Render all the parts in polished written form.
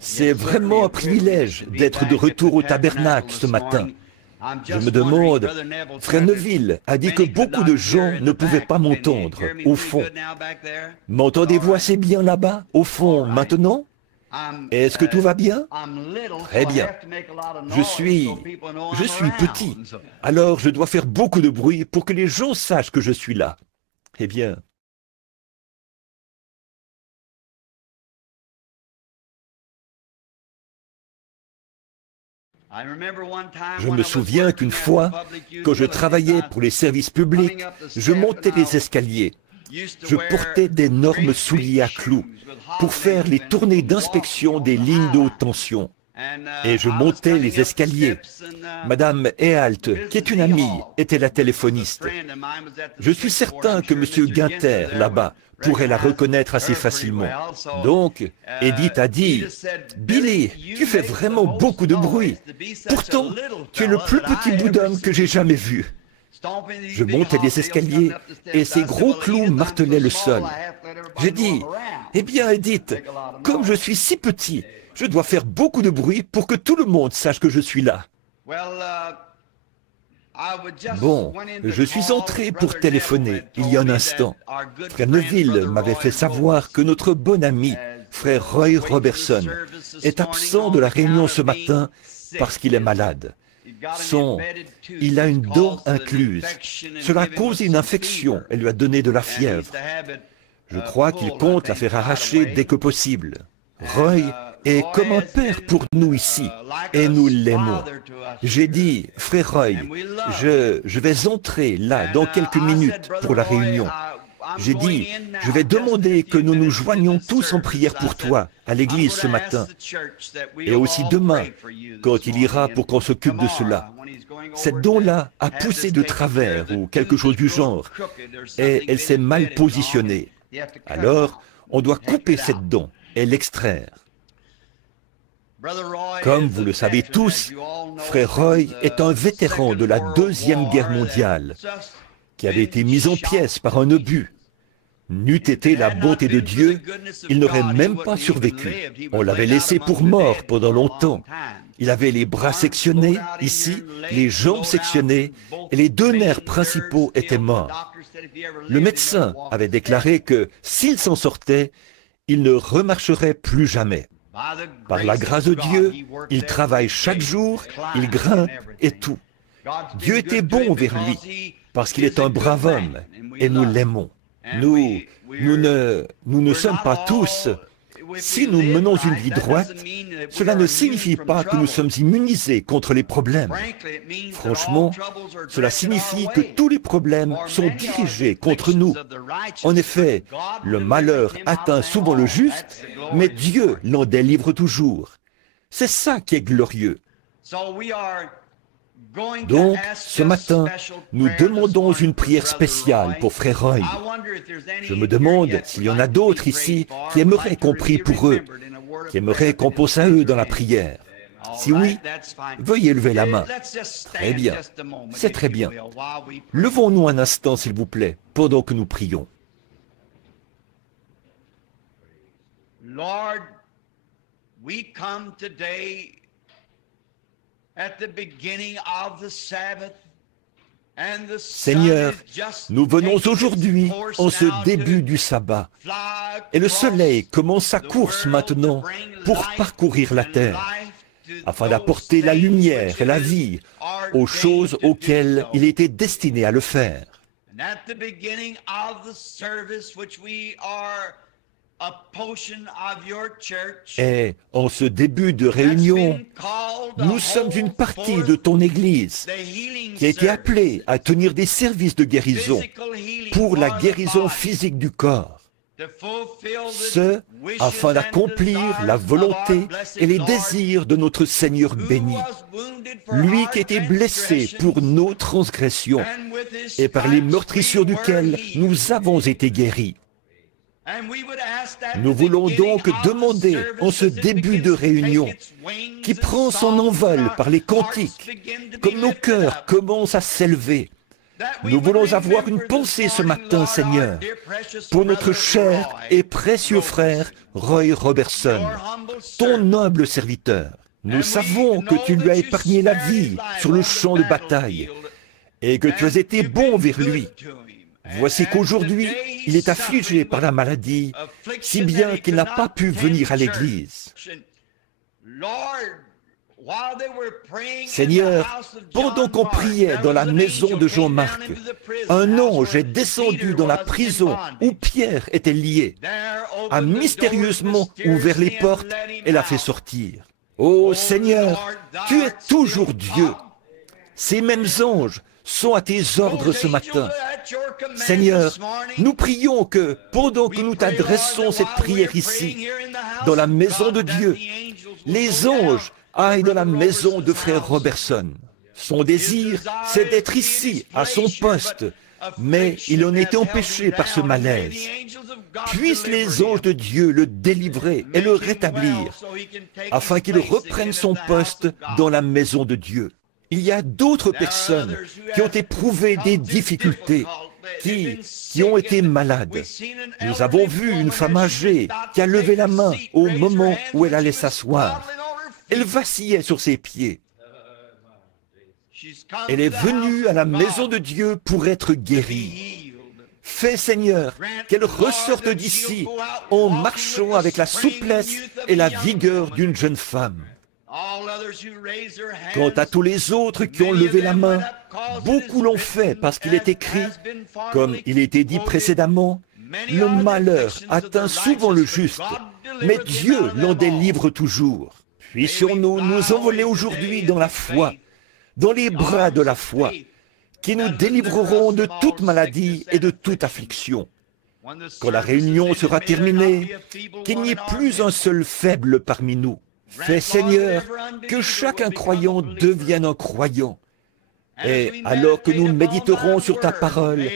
C'est vraiment un privilège d'être de retour au tabernacle ce matin. Je me demande, Frère Neville a dit que beaucoup de gens ne pouvaient pas m'entendre, au fond. M'entendez-vous assez bien là-bas, au fond, maintenant? Est-ce que tout va bien? Très bien. Je suis petit, alors je dois faire beaucoup de bruit pour que les gens sachent que je suis là. Eh bien, je me souviens qu'une fois, quand je travaillais pour les services publics, je montais les escaliers. Je portais d'énormes souliers à clous pour faire les tournées d'inspection des lignes de haute tension. Et je montais les escaliers. Madame Ehalt, qui est une amie, était la téléphoniste. Je suis certain que M. Guinter, là-bas, pourrait la reconnaître assez facilement. Donc, Edith a dit, « Billy, tu fais vraiment beaucoup de bruit. Pourtant, tu es le plus petit bout d'homme que j'ai jamais vu. » Je montais les escaliers et ces gros clous martelaient le sol. J'ai dit, « Eh bien, Edith, comme je suis si petit, je dois faire beaucoup de bruit pour que tout le monde sache que je suis là. » Bon, je suis entré pour téléphoner il y a un instant. Frère Neville m'avait fait savoir que notre bon ami, frère Roy Robertson, est absent de la réunion ce matin parce qu'il est malade. Il a une dent incluse. Cela a causé une infection et lui a donné de la fièvre. Je crois qu'il compte la faire arracher dès que possible. Roy est comme un père pour nous ici, et nous l'aimons. J'ai dit, frère Roy, je vais entrer là dans quelques minutes pour la réunion. J'ai dit, je vais demander que nous nous joignions tous en prière pour toi à l'église ce matin, et aussi demain, quand il ira pour qu'on s'occupe de cela. Cette dent-là a poussé de travers ou quelque chose du genre, et elle s'est mal positionnée. Alors, on doit couper cette dent et l'extraire. Comme vous le savez tous, frère Roy est un vétéran de la Deuxième Guerre mondiale, qui avait été mis en pièces par un obus. N'eût été la bonté de Dieu, il n'aurait même pas survécu. On l'avait laissé pour mort pendant longtemps. Il avait les bras sectionnés, ici, les jambes sectionnées, et les deux nerfs principaux étaient morts. Le médecin avait déclaré que, s'il s'en sortait, il ne remarcherait plus jamais. Par la grâce de Dieu, il travaille chaque jour, il grimpe et tout. Dieu était bon vers lui, parce qu'il est un brave homme, et nous l'aimons. Nous ne sommes pas tous. Si nous menons une vie droite, cela ne signifie pas que nous sommes immunisés contre les problèmes. Franchement, cela signifie que tous les problèmes sont dirigés contre nous. En effet, le malheur atteint souvent le juste, mais Dieu l'en délivre toujours. C'est ça qui est glorieux. Donc, ce matin, nous demandons une prière spéciale pour frère Roy. Je me demande s'il y en a d'autres ici qui aimeraient qu'on prie pour eux, qui aimeraient qu'on pense à eux dans la prière. Si oui, veuillez lever la main. Très bien, c'est très bien. Levons-nous un instant, s'il vous plaît, pendant que nous prions. Lord, we come today Seigneur, nous venons aujourd'hui en ce début du sabbat, et le soleil commence sa course maintenant pour parcourir la terre, afin d'apporter la lumière et la vie aux choses auxquelles il était destiné à le faire. Et en ce début de réunion, nous sommes une partie de ton Église qui a été appelée à tenir des services de guérison pour la guérison physique du corps. Ce, afin d'accomplir la volonté et les désirs de notre Seigneur béni, lui qui était blessé pour nos transgressions et par les meurtrissures duquel nous avons été guéris. Nous voulons donc demander en ce début de réunion qui prend son envol par les cantiques, comme nos cœurs commencent à s'élever, Nous voulons avoir une pensée ce matin, Seigneur, pour notre cher et précieux frère Roy Robertson, ton humble serviteur. Nous savons que tu lui as épargné la vie sur le champ de bataille et que tu as été bon vers lui. Voici qu'aujourd'hui, il est affligé par la maladie, si bien qu'il n'a pas pu venir à l'église. Seigneur, pendant qu'on priait dans la maison de Jean-Marc, un ange est descendu dans la prison où Pierre était lié, a mystérieusement ouvert les portes et l'a fait sortir. Ô Seigneur, tu es toujours Dieu. Ces mêmes anges sont à tes ordres ce matin. Seigneur, nous prions que, pendant que nous t'adressons cette prière ici, dans la maison de Dieu, les anges aille dans la maison de frère Robertson. Son désir, c'est d'être ici, à son poste, mais il en était empêché par ce malaise. Puissent les anges de Dieu le délivrer et le rétablir, afin qu'il reprenne son poste dans la maison de Dieu. Il y a d'autres personnes qui ont éprouvé des difficultés, qui ont été malades. Nous avons vu une femme âgée qui a levé la main au moment où elle allait s'asseoir. Elle vacillait sur ses pieds. Elle est venue à la maison de Dieu pour être guérie. Fais, Seigneur, qu'elle ressorte d'ici en marchant avec la souplesse et la vigueur d'une jeune femme. Quant à tous les autres qui ont levé la main, beaucoup l'ont fait parce qu'il est écrit, comme il était dit précédemment, le malheur atteint souvent le juste, mais Dieu l'en délivre toujours. Puissions-nous nous envoler aujourd'hui dans la foi, dans les bras de la foi, qui nous délivreront de toute maladie et de toute affliction. Quand la réunion sera terminée, qu'il n'y ait plus un seul faible parmi nous. Fais, Seigneur, que chaque incroyant devienne un croyant. Et alors que nous méditerons sur ta parole,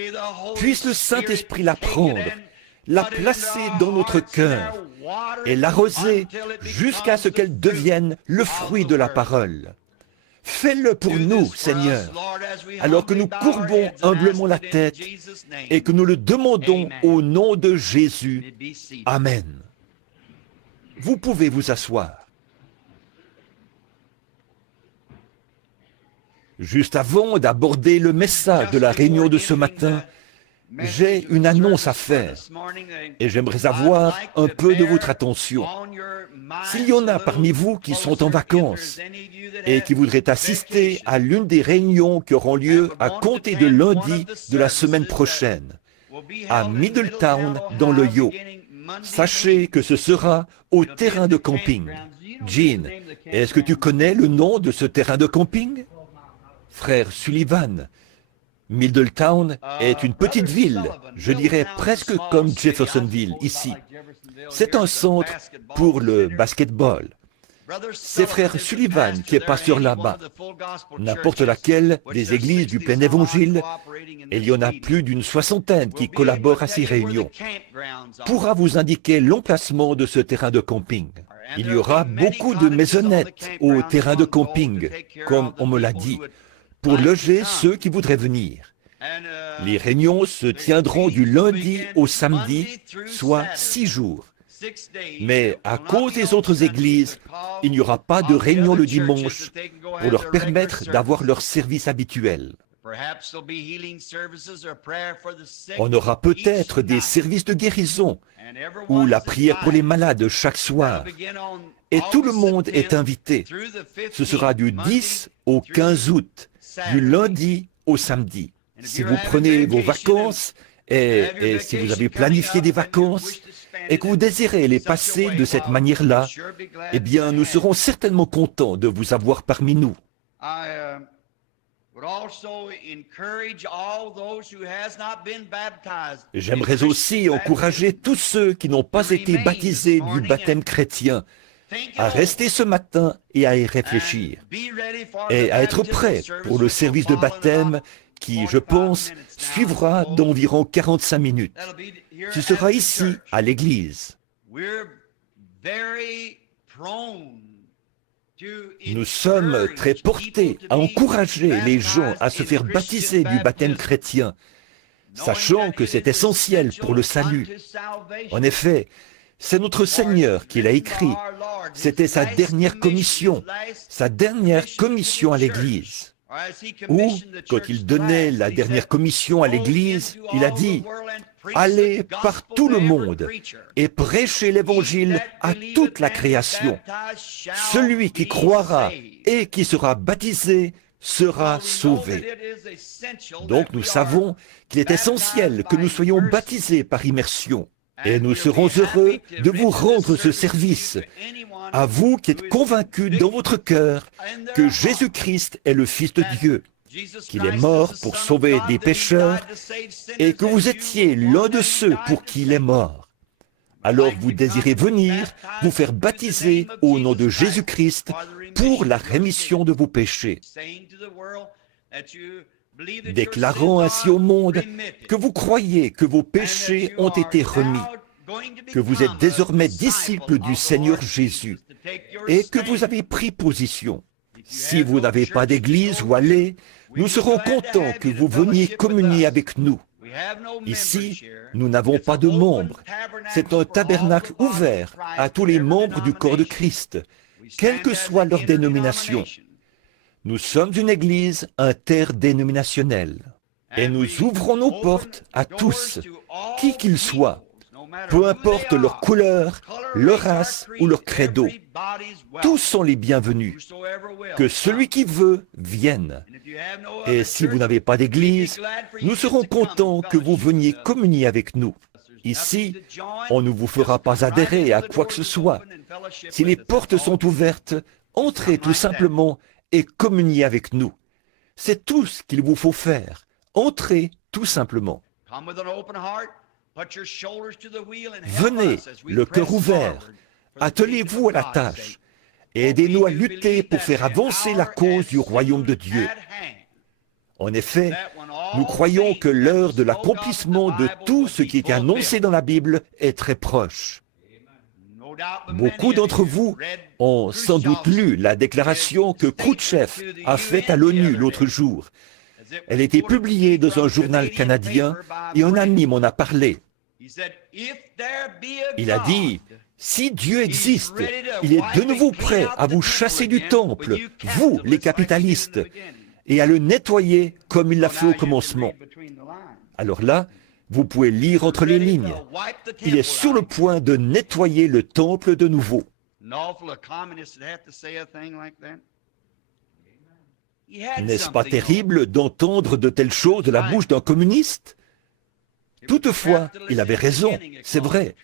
puisse le Saint-Esprit la prendre, la placer dans notre cœur et l'arroser jusqu'à ce qu'elle devienne le fruit de la parole. Fais-le pour nous, Seigneur, alors que nous courbons humblement la tête et que nous le demandons au nom de Jésus. Amen. Vous pouvez vous asseoir. Juste avant d'aborder le message de la réunion de ce matin, j'ai une annonce à faire et j'aimerais avoir un peu de votre attention. S'il y en a parmi vous qui sont en vacances et qui voudraient assister à l'une des réunions qui auront lieu à compter de lundi de la semaine prochaine, à Middletown dans l'Ohio, sachez que ce sera au terrain de camping. Jean, est-ce que tu connais le nom de ce terrain de camping? Frère Sullivan, Middletown est une petite ville, je dirais presque comme Jeffersonville, ici. C'est un centre pour le basketball. C'est frère Sullivan qui est pasteur là-bas. N'importe laquelle des églises du plein évangile, et il y en a plus d'une soixantaine qui collaborent à ces réunions, pourra vous indiquer l'emplacement de ce terrain de camping. Il y aura beaucoup de maisonnettes au terrain de camping, comme on me l'a dit, pour loger ceux qui voudraient venir. Les réunions se tiendront du lundi au samedi, soit 6 jours. Mais à cause des autres églises, il n'y aura pas de réunion le dimanche pour leur permettre d'avoir leur service habituel. On aura peut-être des services de guérison ou la prière pour les malades chaque soir. Et tout le monde est invité. Ce sera du 10 au 15 août, du lundi au samedi. Si vous prenez vos vacances et si vous avez planifié des vacances et que vous désirez les passer de cette manière-là, eh bien, nous serons certainement contents de vous avoir parmi nous. J'aimerais aussi encourager tous ceux qui n'ont pas été baptisés du baptême chrétien à rester ce matin et à y réfléchir, et à être prêts pour le service de baptême qui, je pense, suivra d'environ 45 minutes. Ce sera ici, à l'église. Nous sommes très portés à encourager les gens à se faire baptiser du baptême chrétien, sachant que c'est essentiel pour le salut. En effet, c'est notre Seigneur qui l'a écrit. C'était sa dernière commission à l'Église. Ou, quand il donnait la dernière commission à l'Église, il a dit « Allez par tout le monde et prêchez l'Évangile à toute la création. Celui qui croira et qui sera baptisé sera sauvé. » Donc nous savons qu'il est essentiel que nous soyons baptisés par immersion. Et nous serons heureux de vous rendre ce service, à vous qui êtes convaincus dans votre cœur que Jésus-Christ est le Fils de Dieu, qu'il est mort pour sauver des pécheurs et que vous étiez l'un de ceux pour qui il est mort. Alors vous désirez venir vous faire baptiser au nom de Jésus-Christ pour la rémission de vos péchés, déclarant ainsi au monde que vous croyez que vos péchés ont été remis, que vous êtes désormais disciples du Seigneur Jésus et que vous avez pris position. Si vous n'avez pas d'église où aller, nous serons contents que vous veniez communier avec nous. Ici, nous n'avons pas de membres. C'est un tabernacle ouvert à tous les membres du corps de Christ, quelle que soit leur dénomination. Nous sommes une église interdénominationnelle et nous ouvrons nos portes à tous, qui qu'ils soient, peu importe leur couleur, leur race ou leur credo. Tous sont les bienvenus. Que celui qui veut vienne. Et si vous n'avez pas d'église, nous serons contents que vous veniez communier avec nous. Ici, on ne vous fera pas adhérer à quoi que ce soit. Si les portes sont ouvertes, entrez tout simplement et communiez avec nous. C'est tout ce qu'il vous faut faire. Entrez tout simplement. Venez, le cœur ouvert, attelez-vous à la tâche et aidez-nous à lutter pour faire avancer la cause du royaume de Dieu. En effet, nous croyons que l'heure de l'accomplissement de tout ce qui est annoncé dans la Bible est très proche. Beaucoup d'entre vous ont sans doute lu la déclaration que Khrouchtchev a faite à l'ONU l'autre jour. Elle a été publiée dans un journal canadien et un ami m'en a parlé. Il a dit, « Si Dieu existe, il est de nouveau prêt à vous chasser du temple, vous, les capitalistes, et à le nettoyer comme il l'a fait au commencement. » Alors là, vous pouvez lire entre les lignes. Il est sur le point de nettoyer le temple de nouveau. N'est-ce pas terrible d'entendre de telles choses de la bouche d'un communiste? Toutefois, il avait raison, c'est vrai.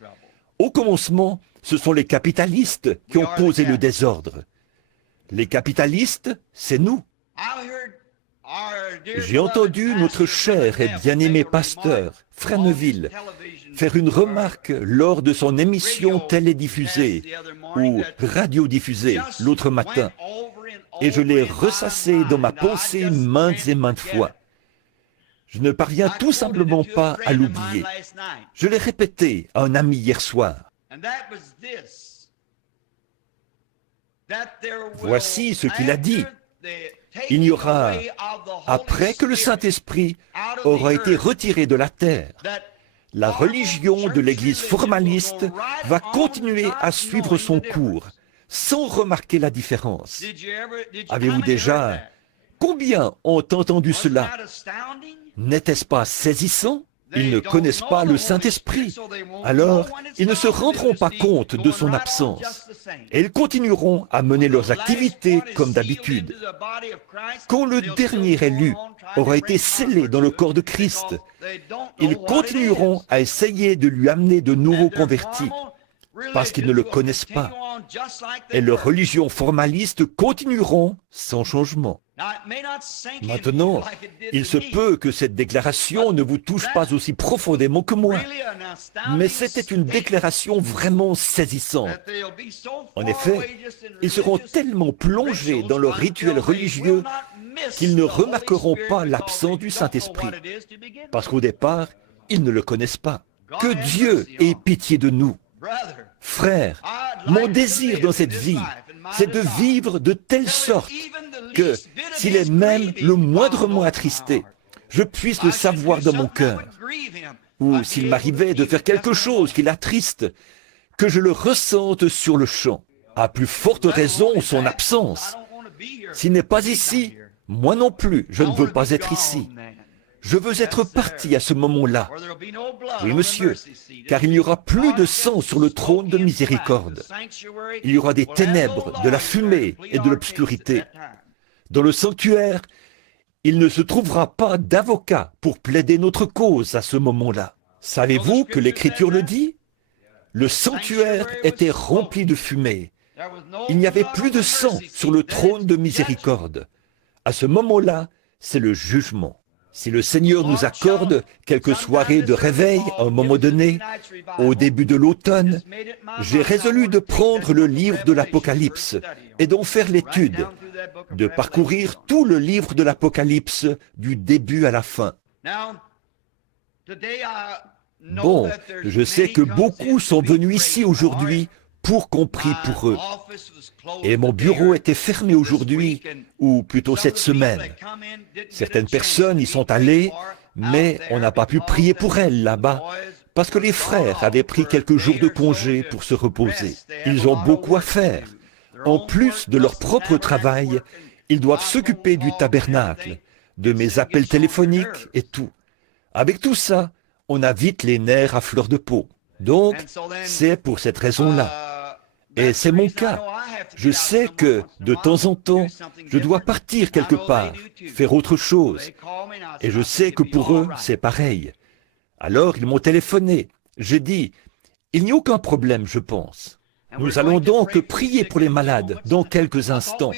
Au commencement, ce sont les capitalistes qui ont causé le désordre. Les capitalistes, c'est nous. J'ai entendu notre cher et bien-aimé pasteur, Frère Neville, faire une remarque lors de son émission télédiffusée ou radiodiffusée l'autre matin, et je l'ai ressassé dans ma pensée maintes et maintes fois. Je ne parviens tout simplement pas à l'oublier. Je l'ai répété à un ami hier soir. Voici ce qu'il a dit. Il y aura, après que le Saint-Esprit aura été retiré de la terre, la religion de l'Église formaliste va continuer à suivre son cours, sans remarquer la différence. Avez-vous déjà... Combien ont entendu cela? N'était-ce pas saisissant? Ils ne connaissent pas le Saint-Esprit. Alors, ils ne se rendront pas compte de son absence. Et ils continueront à mener leurs activités comme d'habitude. Quand le dernier élu aura été scellé dans le corps de Christ, ils continueront à essayer de lui amener de nouveaux convertis, parce qu'ils ne le connaissent pas. Et leurs religions formalistes continueront sans changement. Maintenant, il se peut que cette déclaration ne vous touche pas aussi profondément que moi, mais c'était une déclaration vraiment saisissante. En effet, ils seront tellement plongés dans leur rituel religieux qu'ils ne remarqueront pas l'absence du Saint-Esprit, parce qu'au départ, ils ne le connaissent pas. Que Dieu ait pitié de nous. Frères, mon désir dans cette vie c'est de vivre de telle sorte que, s'il est même le moindrement attristé, je puisse le savoir dans mon cœur. Ou s'il m'arrivait de faire quelque chose qui l'attriste, que je le ressente sur le champ. À plus forte raison, son absence. S'il n'est pas ici, moi non plus, je ne veux pas être ici. Je veux être parti à ce moment-là. Oui, monsieur, car il n'y aura plus de sang sur le trône de miséricorde. Il y aura des ténèbres, de la fumée et de l'obscurité. Dans le sanctuaire, il ne se trouvera pas d'avocat pour plaider notre cause à ce moment-là. Savez-vous que l'Écriture le dit? Le sanctuaire était rempli de fumée. Il n'y avait plus de sang sur le trône de miséricorde. À ce moment-là, c'est le jugement. Si le Seigneur nous accorde quelques soirées de réveil à un moment donné, au début de l'automne, j'ai résolu de prendre le livre de l'Apocalypse et d'en faire l'étude, de parcourir tout le livre de l'Apocalypse du début à la fin. Bon, je sais que beaucoup sont venus ici aujourd'hui pour qu'on prie pour eux. Et mon bureau était fermé aujourd'hui, ou plutôt cette semaine. Certaines personnes y sont allées, mais on n'a pas pu prier pour elles là-bas, parce que les frères avaient pris quelques jours de congé pour se reposer. Ils ont beaucoup à faire. En plus de leur propre travail, ils doivent s'occuper du tabernacle, de mes appels téléphoniques et tout. Avec tout ça, on a vite les nerfs à fleur de peau. Donc, c'est pour cette raison-là. Et c'est mon cas. Je sais que, de temps en temps, je dois partir quelque part, faire autre chose. Et je sais que pour eux, c'est pareil. Alors, ils m'ont téléphoné. J'ai dit, il n'y a aucun problème, je pense. Nous allons donc prier pour les malades dans quelques instants.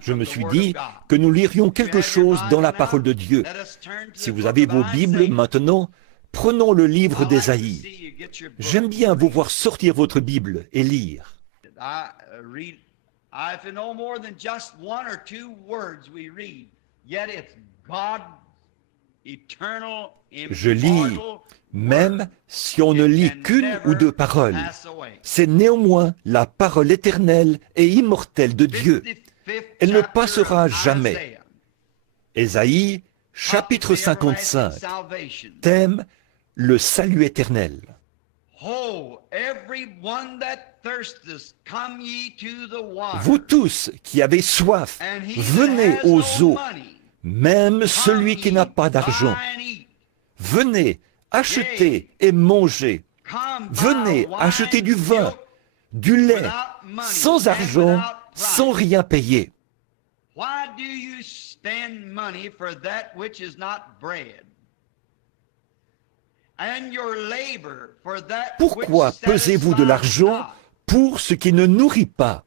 Je me suis dit que nous lirions quelque chose dans la parole de Dieu. Si vous avez vos Bibles maintenant, prenons le livre d'Ésaïe. J'aime bien vous voir sortir votre Bible et lire. Je lis, même si on ne lit qu'une ou deux paroles, c'est néanmoins la parole éternelle et immortelle de Dieu. Elle ne passera jamais. Ésaïe, chapitre 55, thème le salut éternel. Vous tous qui avez soif, venez aux eaux, même celui qui n'a pas d'argent. Venez, achetez et mangez. Venez, achetez du vin, du lait, sans argent, sans rien payer. Pourquoi pesez-vous de l'argent pour ce qui ne nourrit pas?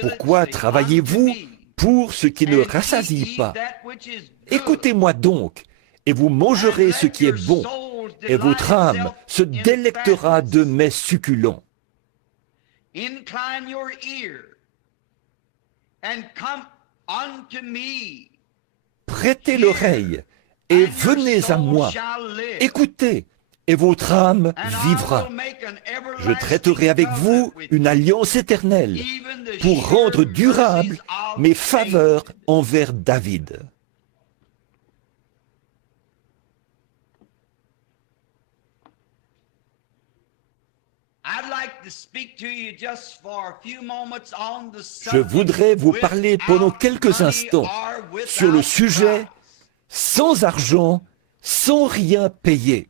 Pourquoi travaillez-vous pour ce qui ne rassasie pas? Écoutez-moi donc, et vous mangerez ce qui est bon, et votre âme se délectera de mets succulents. Prêtez l'oreille et venez à moi. Écoutez, et votre âme vivra. Je traiterai avec vous une alliance éternelle pour rendre durable mes faveurs envers David. Je voudrais vous parler pendant quelques instants sur le sujet « Sans argent, sans rien payer ».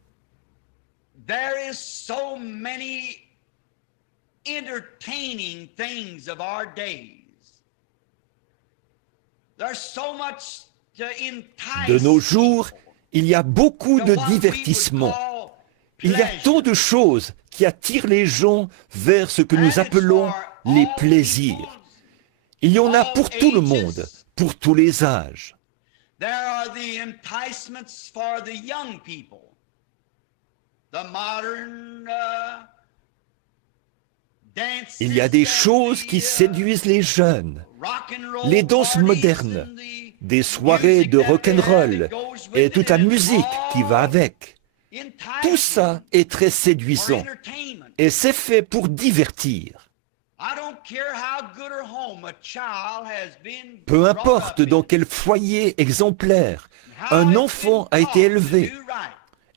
De nos jours, il y a beaucoup de divertissements. Il y a tant de choses qui attirent les gens vers ce que nous appelons les plaisirs. Il y en a pour tout le monde, pour tous les âges. Il y a des choses qui séduisent les jeunes, les danses modernes, des soirées de rock'n'roll et toute la musique qui va avec. Tout ça est très séduisant et c'est fait pour divertir. Peu importe dans quel foyer exemplaire un enfant a été élevé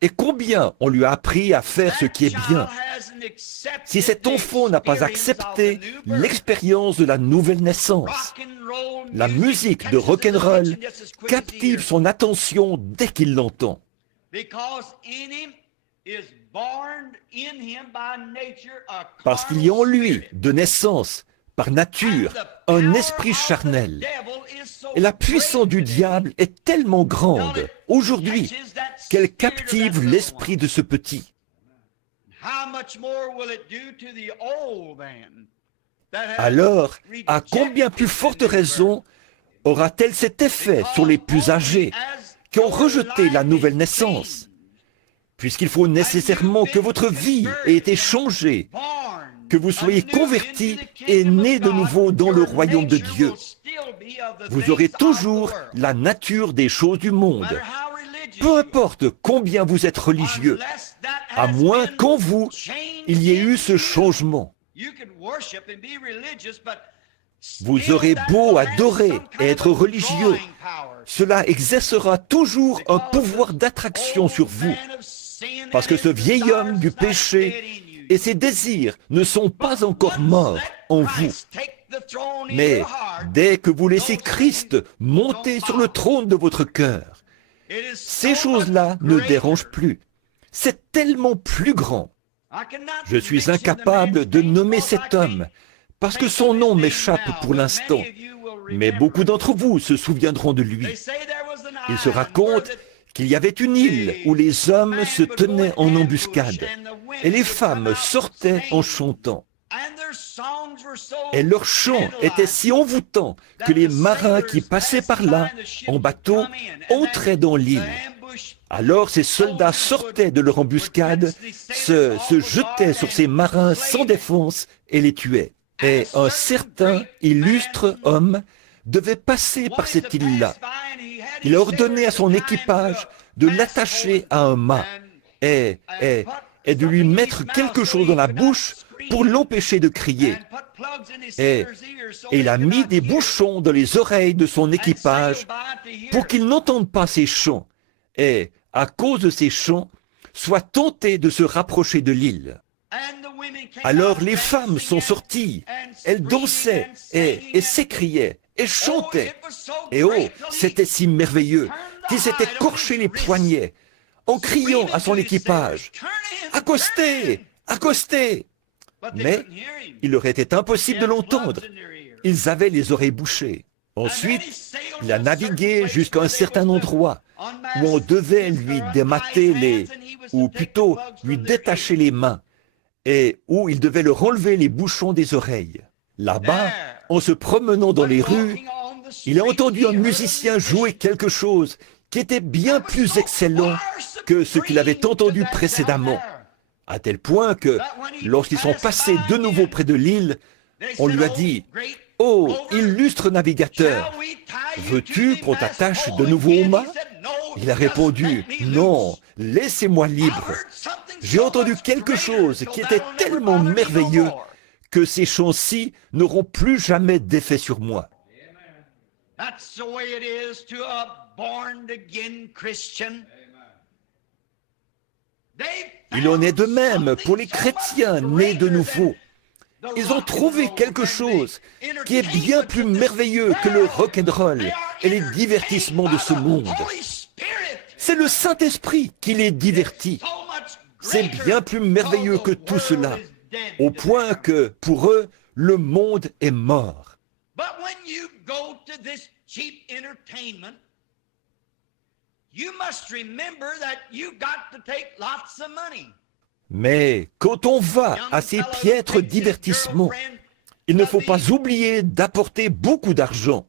et combien on lui a appris à faire ce qui est bien, si cet enfant n'a pas accepté l'expérience de la nouvelle naissance, la musique de rock'n'roll captive son attention dès qu'il l'entend. Parce qu'il y a en lui, de naissance, par nature, un esprit charnel. Et la puissance du diable est tellement grande, aujourd'hui, qu'elle captive l'esprit de ce petit. Alors, à combien plus forte raison aura-t-elle cet effet sur les plus âgés qui ont rejeté la nouvelle naissance? Puisqu'il faut nécessairement que votre vie ait été changée, que vous soyez convertis et nés de nouveau dans le royaume de Dieu. Vous aurez toujours la nature des choses du monde. Peu importe combien vous êtes religieux, à moins qu'en vous, il y ait eu ce changement. Vous aurez beau adorer et être religieux, cela exercera toujours un pouvoir d'attraction sur vous, parce que ce vieil homme du péché et ses désirs ne sont pas encore morts en vous. Mais dès que vous laissez Christ monter sur le trône de votre cœur, ces choses-là ne dérangent plus. C'est tellement plus grand. Je suis incapable de nommer cet homme, parce que son nom m'échappe pour l'instant. Mais beaucoup d'entre vous se souviendront de lui. Il se raconte qu'il y avait une île où les hommes se tenaient en embuscade, et les femmes sortaient en chantant. Et leurs chants étaient si envoûtants que les marins qui passaient par là, en bateau, entraient dans l'île. Alors ces soldats sortaient de leur embuscade, se jetaient sur ces marins sans défense et les tuaient. Et un certain illustre homme devait passer par cette île-là. Il a ordonné à son équipage de l'attacher à un mât et de lui mettre quelque chose dans la bouche pour l'empêcher de crier. Et il a mis des bouchons dans les oreilles de son équipage pour qu'il n'entende pas ces chants et, à cause de ces chants, soit tenté de se rapprocher de l'île. Alors les femmes sont sorties, elles dansaient et s'écriaient et chantaient. Et oh, c'était si merveilleux qu'il s'était écorché les poignets en criant à son équipage « Accostez! Accostez !» Mais il leur était impossible de l'entendre. Ils avaient les oreilles bouchées. Ensuite, il a navigué jusqu'à un certain endroit où on devait lui démater ou plutôt lui détacher les mains, et où il devait leur enlever les bouchons des oreilles. Là-bas, en se promenant dans les rues, il a entendu un musicien jouer quelque chose qui était bien plus excellent que ce qu'il avait entendu précédemment, à tel point que, lorsqu'ils sont passés de nouveau près de l'île, on lui a dit « Oh, illustre navigateur, veux-tu qu'on t'attache de nouveau au mât ?» Il a répondu « Non, laissez-moi libre. J'ai entendu quelque chose qui était tellement merveilleux que ces chants-ci n'auront plus jamais d'effet sur moi. » Il en est de même pour les chrétiens nés de nouveau. Ils ont trouvé quelque chose qui est bien plus merveilleux que le rock'n'roll et les divertissements de ce monde. C'est le Saint-Esprit qui les divertit. C'est bien plus merveilleux que tout cela, au point que, pour eux, le monde est mort. Mais quand on va à ces piètres divertissements, il ne faut pas oublier d'apporter beaucoup d'argent.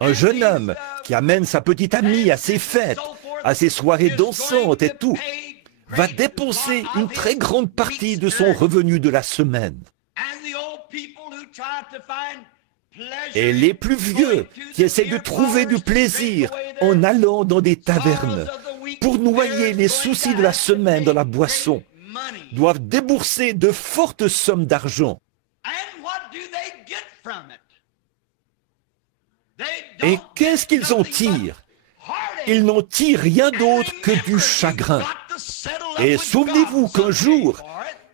Un jeune homme qui amène sa petite amie à ses fêtes, à ses soirées dansantes et tout, va dépenser une très grande partie de son revenu de la semaine. Et les plus vieux qui essaient de trouver du plaisir en allant dans des tavernes pour noyer les soucis de la semaine dans la boisson, doivent débourser de fortes sommes d'argent. Et qu'est-ce qu'ils en tirent? Ils n'en tirent rien d'autre que du chagrin. Et souvenez-vous qu'un jour,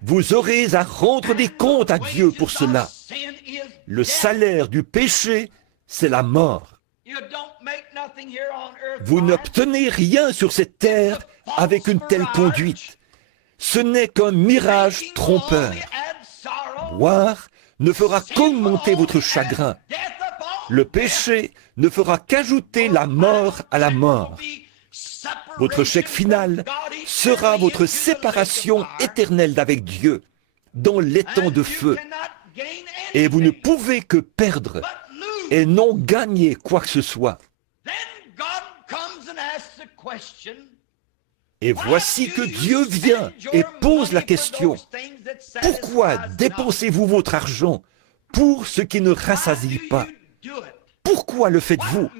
vous aurez à rendre des comptes à Dieu pour cela. Le salaire du péché, c'est la mort. Vous n'obtenez rien sur cette terre avec une telle conduite. Ce n'est qu'un mirage trompeur. Boire ne fera qu'augmenter votre chagrin. Le péché ne fera qu'ajouter la mort à la mort. Votre chèque final sera votre séparation éternelle d'avec Dieu dans l'étang de feu. Et vous ne pouvez que perdre et non gagner quoi que ce soit. Et voici que Dieu vient et pose la question: pourquoi dépensez-vous votre argent pour ce qui ne rassasie pas? Pourquoi le faites-vous?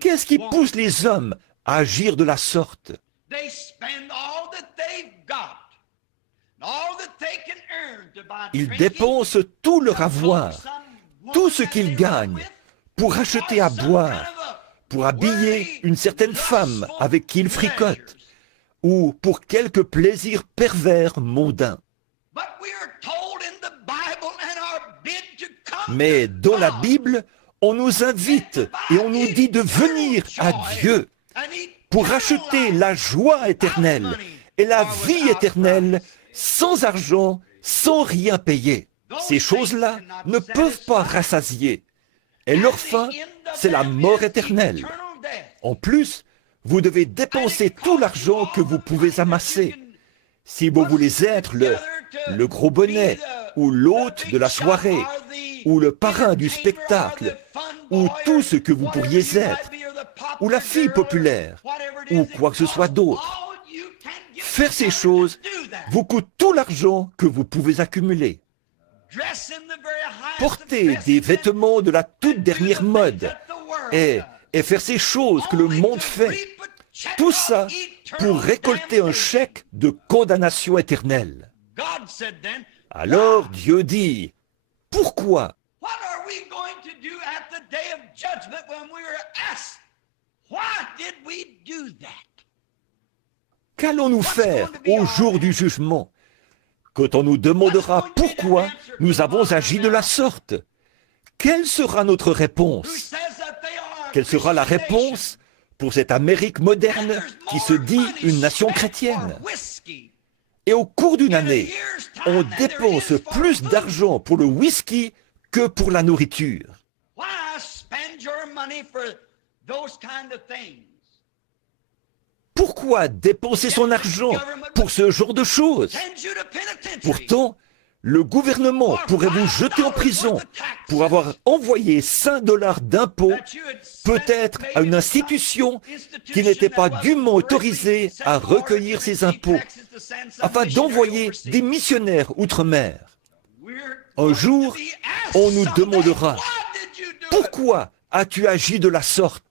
Qu'est-ce qui pousse les hommes à agir de la sorte? Ils dépensent tout leur avoir, tout ce qu'ils gagnent, pour acheter à boire, pour habiller une certaine femme avec qui ils fricotent, ou pour quelques plaisirs pervers mondains. Mais dans la Bible, on nous invite et on nous dit de venir à Dieu pour acheter la joie éternelle et la vie éternelle sans argent, sans rien payer. Ces choses-là ne peuvent pas rassasier. Et leur fin, c'est la mort éternelle. En plus, vous devez dépenser tout l'argent que vous pouvez amasser. Si vous voulez être le gros bonnet, ou l'hôte de la soirée, ou le parrain du spectacle, ou tout ce que vous pourriez être, ou la fille populaire, ou quoi que ce soit d'autre. Faire ces choses vous coûte tout l'argent que vous pouvez accumuler. Porter des vêtements de la toute dernière mode et faire ces choses que le monde fait, tout ça pour récolter un chèque de condamnation éternelle. Alors Dieu dit: pourquoi? Qu'allons-nous faire au jour du jugement, quand on nous demandera pourquoi nous avons agi de la sorte? Quelle sera notre réponse? Quelle sera la réponse pour cette Amérique moderne qui se dit une nation chrétienne? Et au cours d'une année, on dépense plus d'argent pour le whisky que pour la nourriture. Pourquoi dépenser son argent pour ce genre de choses? Pourtant, le gouvernement pourrait vous jeter en prison pour avoir envoyé 5 $ d'impôts, peut-être à une institution qui n'était pas dûment autorisée à recueillir ces impôts, afin d'envoyer des missionnaires outre-mer. Un jour, on nous demandera: pourquoi as-tu agi de la sorte?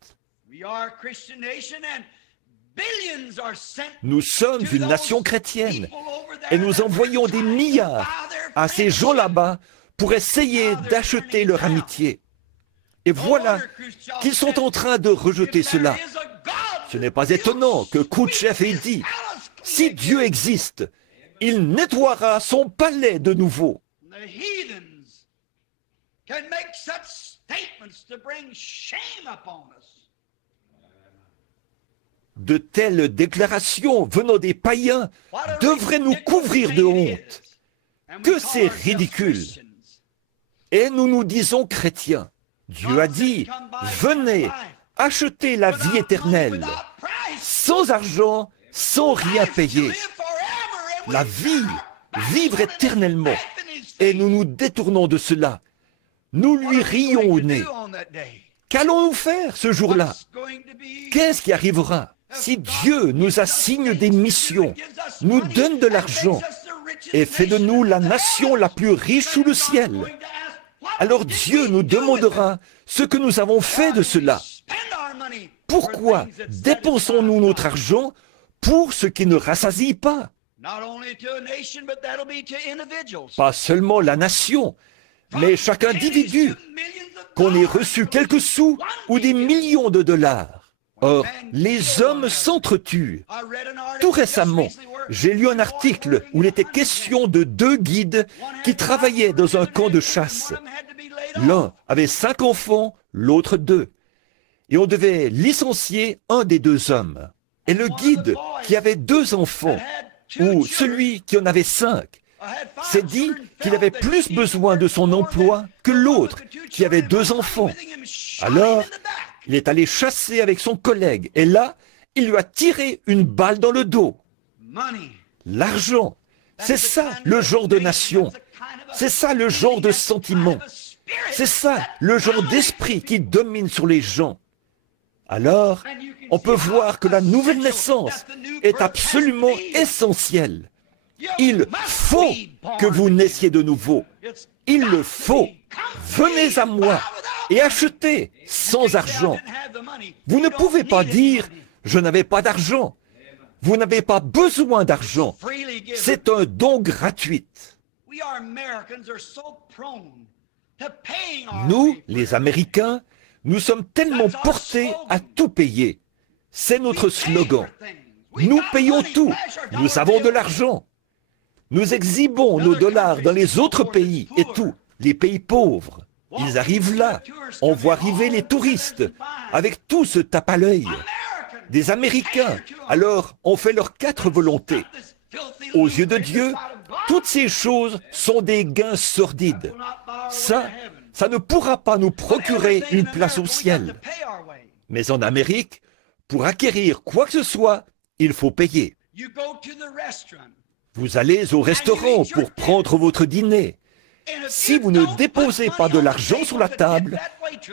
Nous sommes une nation chrétienne et nous envoyons des milliards à ces gens là-bas pour essayer d'acheter leur amitié. Et voilà qu'ils sont en train de rejeter cela. Ce n'est pas étonnant que Khrouchtchev ait dit: si Dieu existe, il nettoiera son palais de nouveau. De telles déclarations venant des païens devraient nous couvrir de honte. Que c'est ridicule. Et nous nous disons chrétiens. Dieu a dit: venez, achetez la vie éternelle, sans argent, sans rien payer. La vie, vivre éternellement. Et nous nous détournons de cela. Nous lui rions au nez. Qu'allons-nous faire ce jour-là? Qu'est-ce qui arrivera? Si Dieu nous assigne des missions, nous donne de l'argent et fait de nous la nation la plus riche sous le ciel, alors Dieu nous demandera ce que nous avons fait de cela. Pourquoi dépensons-nous notre argent pour ce qui ne rassasie pas? Pas seulement la nation, mais chaque individu, qu'on ait reçu quelques sous ou des millions de dollars. Or, les hommes s'entretuent. Tout récemment, j'ai lu un article où il était question de 2 guides qui travaillaient dans un camp de chasse. L'un avait 5 enfants, l'autre 2. Et on devait licencier un des 2 hommes. Et le guide qui avait 2 enfants, ou celui qui en avait 5, s'est dit qu'il avait plus besoin de son emploi que l'autre qui avait 2 enfants. Alors, il est allé chasser avec son collègue et là, il lui a tiré une balle dans le dos. L'argent, c'est ça le genre de nation, c'est ça le genre de sentiment, c'est ça le genre d'esprit qui domine sur les gens. Alors, on peut voir que la nouvelle naissance est absolument essentielle. Il faut que vous naissiez de nouveau. Il le faut. Venez à moi et achetez sans argent. Vous ne pouvez pas dire « je n'avais pas d'argent ». Vous n'avez pas besoin d'argent. C'est un don gratuit. Nous, les Américains, nous sommes tellement portés à tout payer. C'est notre slogan. Nous payons tout. Nous avons de l'argent. Nous exhibons nos dollars dans les autres pays et tout, les pays pauvres. Ils arrivent là, on voit arriver les touristes, avec tout ce tape à l'œil. Des Américains, alors on fait leurs 4 volontés. Aux yeux de Dieu, toutes ces choses sont des gains sordides. Ça ne pourra pas nous procurer une place au ciel. Mais en Amérique, pour acquérir quoi que ce soit, il faut payer. Vous allez au restaurant pour prendre votre dîner. Si vous ne déposez pas de l'argent sur la table,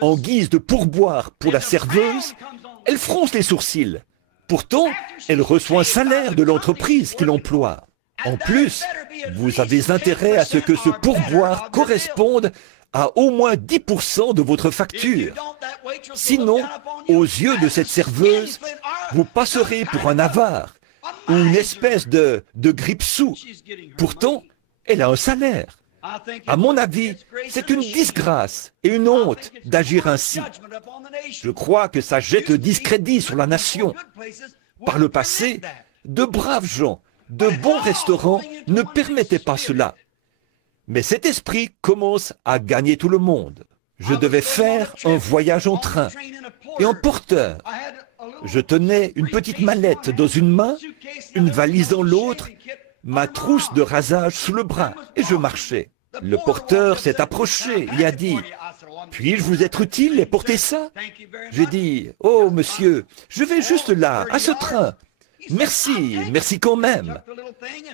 en guise de pourboire pour la serveuse, elle fronce les sourcils. Pourtant, elle reçoit un salaire de l'entreprise qui l'emploie. En plus, vous avez intérêt à ce que ce pourboire corresponde à au moins 10% de votre facture. Sinon, aux yeux de cette serveuse, vous passerez pour un avare ou une espèce de grippe-sou. Pourtant, elle a un salaire. À mon avis, c'est une disgrâce et une honte d'agir ainsi. Je crois que ça jette le discrédit sur la nation. Par le passé, de braves gens, de bons restaurants ne permettaient pas cela. Mais cet esprit commence à gagner tout le monde. Je devais faire un voyage en train et en porteur. Je tenais une petite mallette dans une main, une valise dans l'autre, ma trousse de rasage sous le bras et je marchais. Le porteur s'est approché et a dit « Puis-je vous être utile et porter ça ?» J'ai dit « Oh, monsieur, je vais juste là, à ce train. Merci, merci quand même. »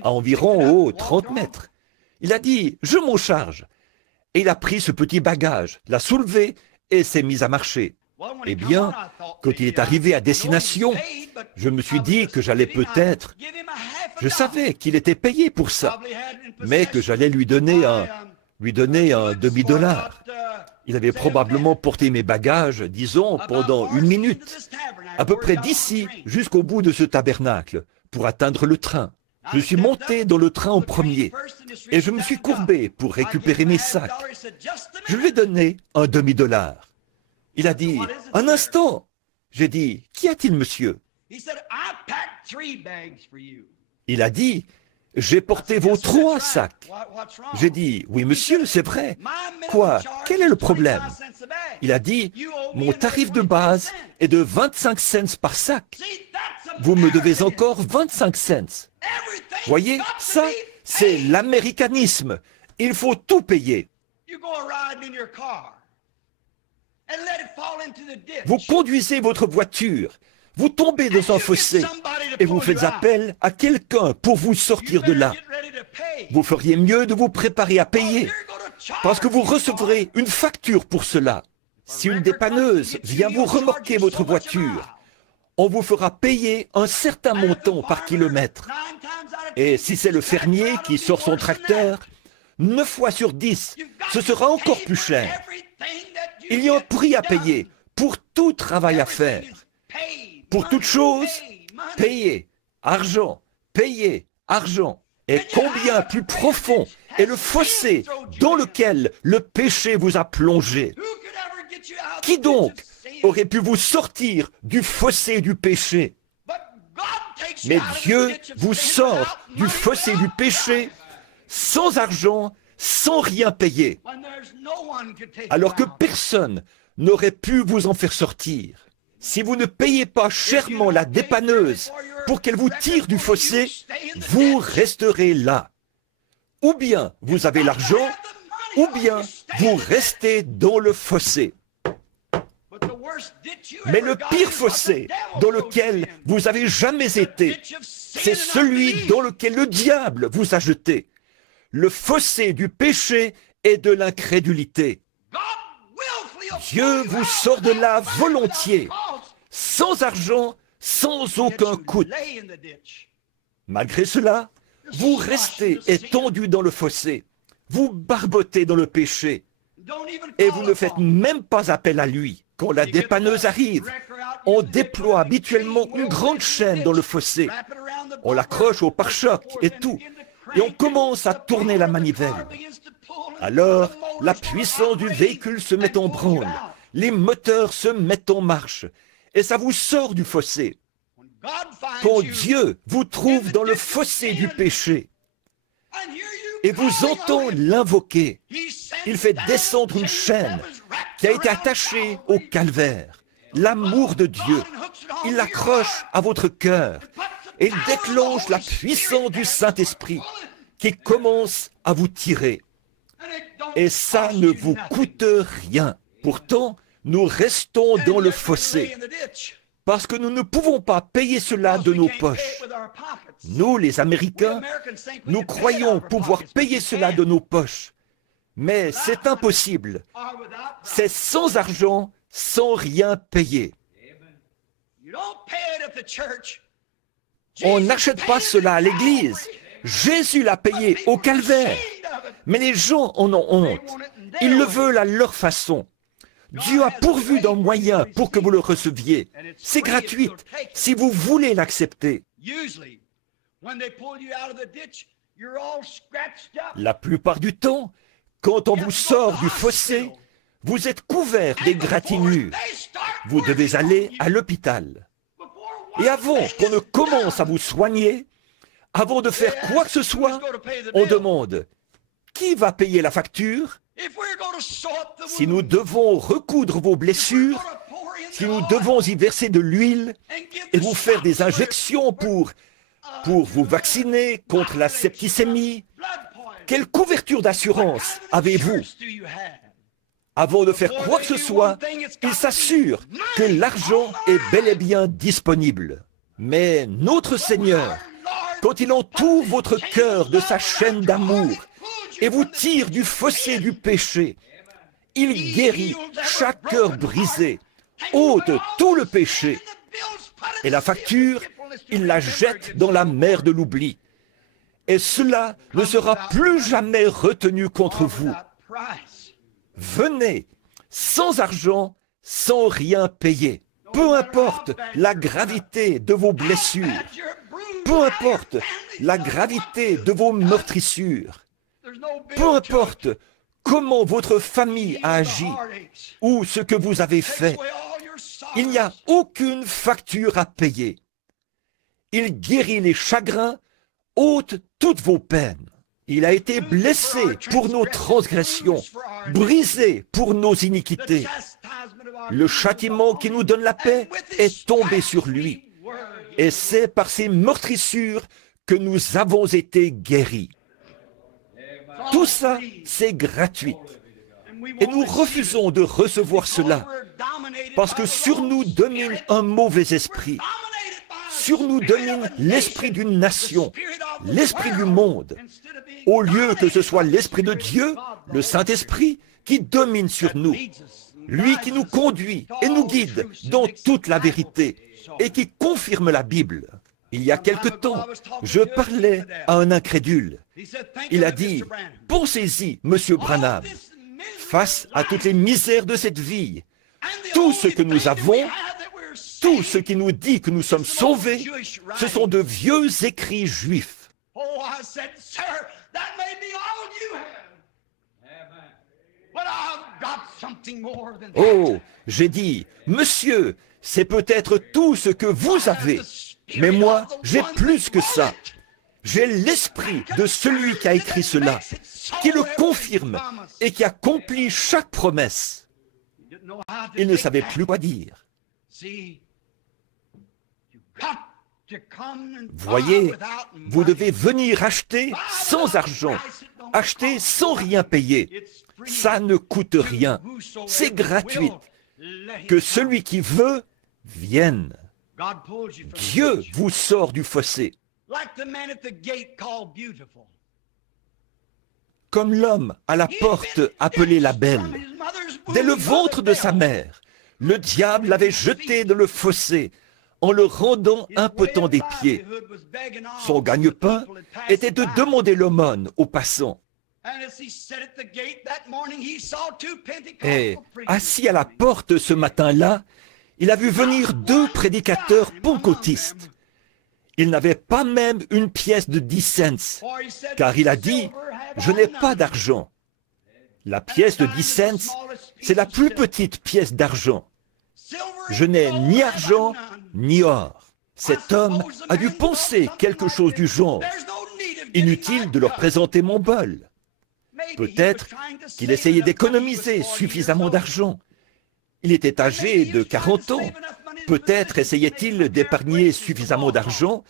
À environ 30 mètres. Il a dit « Je m'en charge. » Et il a pris ce petit bagage, l'a soulevé et s'est mis à marcher. Eh bien, quand il est arrivé à destination, je me suis dit que j'allais peut-être... Je savais qu'il était payé pour ça, mais que j'allais lui donner un demi-dollar. Il avait probablement porté mes bagages, disons, pendant 1 minute, à peu près d'ici jusqu'au bout de ce tabernacle, pour atteindre le train. Je suis monté dans le train en premier, et je me suis courbé pour récupérer mes sacs. Je lui ai donné un demi-dollar. Il a dit, « Un instant !» J'ai dit, « Qu'y a-t-il, monsieur ?» Il a dit, « J'ai porté vos 3 sacs. » J'ai dit, « Oui, monsieur, c'est vrai. » Quoi? Quel est le problème? Il a dit, « Mon tarif de base est de 25 cents par sac. Vous me devez encore 25 cents. » Voyez, ça, c'est l'américanisme. Il faut tout payer. Vous conduisez votre voiture, vous tombez dans un fossé et vous faites appel à quelqu'un pour vous sortir de là. Vous feriez mieux de vous préparer à payer parce que vous recevrez une facture pour cela. Si une dépanneuse vient vous remorquer votre voiture, on vous fera payer un certain montant par kilomètre. Et si c'est le fermier qui sort son tracteur, 9 fois sur 10, ce sera encore plus cher. Il y a un prix à payer pour tout travail à faire. Pour toute chose, payez, argent, payez, argent. Et combien plus profond et le fossé dans lequel le péché vous a plongé. Qui donc aurait pu vous sortir du fossé du péché? Mais Dieu vous sort du fossé du péché sans argent, sans rien payer, alors que personne n'aurait pu vous en faire sortir. Si vous ne payez pas chèrement la dépanneuse pour qu'elle vous tire du fossé, vous resterez là. Ou bien vous avez l'argent, ou bien vous restez dans le fossé. Mais le pire fossé dans lequel vous avez jamais été, c'est celui dans lequel le diable vous a jeté. Le fossé du péché et de l'incrédulité. Dieu vous sort de là volontiers, sans argent, sans aucun coût. Malgré cela, vous restez étendu dans le fossé, vous barbotez dans le péché, et vous ne faites même pas appel à lui. Quand la dépanneuse arrive, on déploie habituellement une grande chaîne dans le fossé. On l'accroche au pare-choc et tout, et on commence à tourner la manivelle. Alors, la puissance du véhicule se met en branle, les moteurs se mettent en marche, et ça vous sort du fossé. Quand Dieu vous trouve dans le fossé du péché, et vous entend l'invoquer, il fait descendre une chaîne qui a été attachée au calvaire. L'amour de Dieu, il l'accroche à votre cœur et il déclenche la puissance du Saint-Esprit qui commence à vous tirer. Et ça ne vous coûte rien. Pourtant, nous restons dans le fossé parce que nous ne pouvons pas payer cela de nos poches. Nous, les Américains, nous croyons pouvoir payer cela de nos poches. Mais c'est impossible. C'est sans argent, sans rien payer. On n'achète pas cela à l'église. Jésus l'a payé au calvaire. Mais les gens en ont honte. Ils le veulent à leur façon. Dieu a pourvu d'un moyen pour que vous le receviez. C'est gratuit si vous voulez l'accepter. La plupart du temps, quand on vous sort du fossé, vous êtes couvert d'égratignures. Vous devez aller à l'hôpital. Et avant qu'on ne commence à vous soigner, avant de faire quoi que ce soit, on demande « Qui va payer la facture ?» Si nous devons recoudre vos blessures, si nous devons y verser de l'huile et vous faire des injections pour vous vacciner contre la septicémie, quelle couverture d'assurance avez-vous? Avant de faire quoi que ce soit, il s'assure que l'argent est bel et bien disponible. Mais notre Seigneur, quand il entoure votre cœur de sa chaîne d'amour et vous tire du fossé du péché, il guérit chaque cœur brisé, ôte tout le péché. Et la facture, il la jette dans la mer de l'oubli. Et cela ne sera plus jamais retenu contre vous. Venez, sans argent, sans rien payer. Peu importe la gravité de vos blessures, peu importe la gravité de vos meurtrissures, peu importe comment votre famille a agi ou ce que vous avez fait, il n'y a aucune facture à payer. Il guérit les chagrins, ôte toutes vos peines. Il a été blessé pour nos transgressions, brisé pour nos iniquités. Le châtiment qui nous donne la paix est tombé sur lui. Et c'est par ses meurtrissures que nous avons été guéris. Tout ça, c'est gratuit. Et nous refusons de recevoir cela parce que sur nous domine un mauvais esprit. Sur nous domine l'esprit d'une nation, l'esprit du monde, au lieu que ce soit l'esprit de Dieu, le Saint-Esprit, qui domine sur nous, lui qui nous conduit et nous guide dans toute la vérité et qui confirme la Bible. Il y a quelque temps, je parlais à un incrédule. Il a dit, « Pensez-y, Monsieur Branham, face à toutes les misères de cette vie, tout ce que nous avons, tout ce qui nous dit que nous sommes sauvés, ce sont de vieux écrits juifs. Oh, j'ai dit, monsieur, c'est peut-être tout ce que vous avez, mais moi, j'ai plus que ça. J'ai l'esprit de celui qui a écrit cela, qui le confirme et qui accomplit chaque promesse. Il ne savait plus quoi dire. Voyez, vous devez venir acheter sans argent, acheter sans rien payer. Ça ne coûte rien, c'est gratuit. Que celui qui veut vienne. Dieu vous sort du fossé. Comme l'homme à la porte appelé la belle. Dès le ventre de sa mère, le diable l'avait jeté dans le fossé en le rendant impotent des pieds. Son gagne-pain était de demander l'aumône aux passants. Et assis à la porte ce matin-là, il a vu venir 2 prédicateurs pentecôtistes. Il n'avait pas même une pièce de 10 cents, car il a dit, « Je n'ai pas d'argent. » La pièce de 10 cents, c'est la plus petite pièce d'argent. Je n'ai ni argent, ni or. Cet homme a dû penser quelque chose du genre. Inutile de leur présenter mon bol. Peut-être qu'il essayait d'économiser suffisamment d'argent. Il était âgé de 40 ans. Peut-être essayait-il d'épargner suffisamment d'argent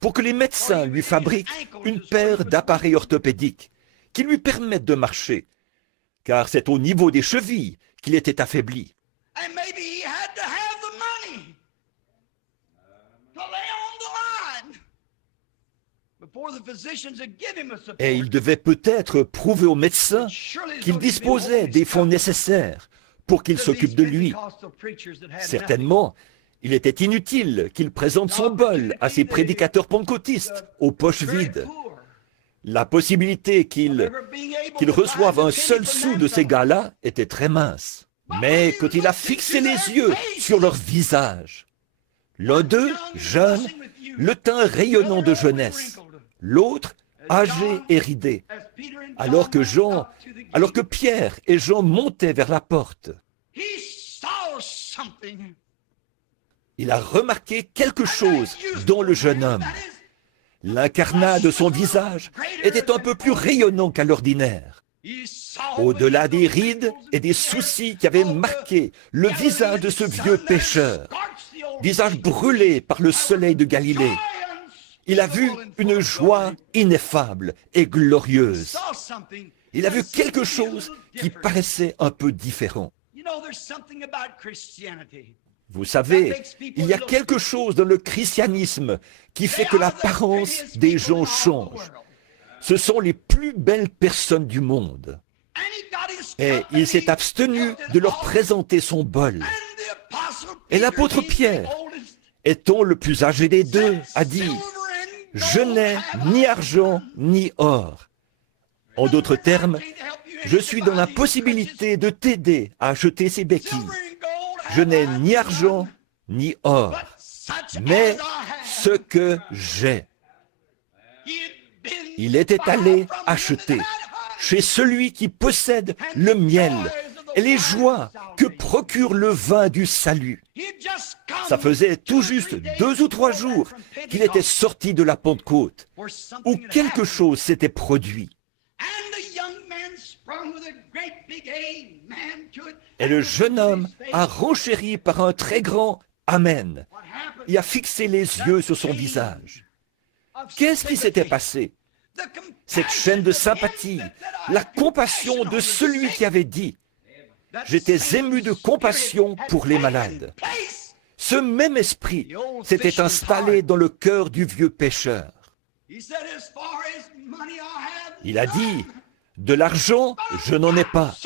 pour que les médecins lui fabriquent une paire d'appareils orthopédiques qui lui permettent de marcher, car c'est au niveau des chevilles qu'il était affaibli. Et il devait peut-être prouver aux médecins qu'il disposait des fonds nécessaires pour qu'il s'occupe de lui. Certainement, il était inutile qu'il présente son bol à ces prédicateurs pentecôtistes aux poches vides. La possibilité qu'il reçoive un seul sou de ces gars-là était très mince. Mais quand il a fixé les yeux sur leur visage, l'un d'eux, jeune, le teint rayonnant de jeunesse, l'autre, âgé et ridé, alors que Pierre et Jean montaient vers la porte. Il a remarqué quelque chose dans le jeune homme. L'incarnat de son visage était un peu plus rayonnant qu'à l'ordinaire. Au-delà des rides et des soucis qui avaient marqué le visage de ce vieux pécheur, visage brûlé par le soleil de Galilée, il a vu une joie ineffable et glorieuse. Il a vu quelque chose qui paraissait un peu différent. Vous savez, il y a quelque chose dans le christianisme qui fait que l'apparence des gens change. Ce sont les plus belles personnes du monde. Et il s'est abstenu de leur présenter son bol. Et l'apôtre Pierre, étant le plus âgé des deux, a dit, « Je n'ai ni argent ni or. » En d'autres termes, je suis dans la possibilité de t'aider à acheter ces béquilles. Je n'ai ni argent ni or, mais ce que j'ai. Il était allé acheter chez celui qui possède le miel et les joies que procure le vin du salut. Ça faisait tout juste 2 ou 3 jours qu'il était sorti de la Pentecôte, où quelque chose s'était produit. Et le jeune homme a renchéri par un très grand « Amen » et a fixé les yeux sur son visage. Qu'est-ce qui s'était passé? Cette chaîne de sympathie, la compassion de celui qui avait dit « J'étais ému de compassion pour les malades ». Ce même esprit s'était installé dans le cœur du vieux pécheur. Il a dit « De l'argent, je n'en ai pas,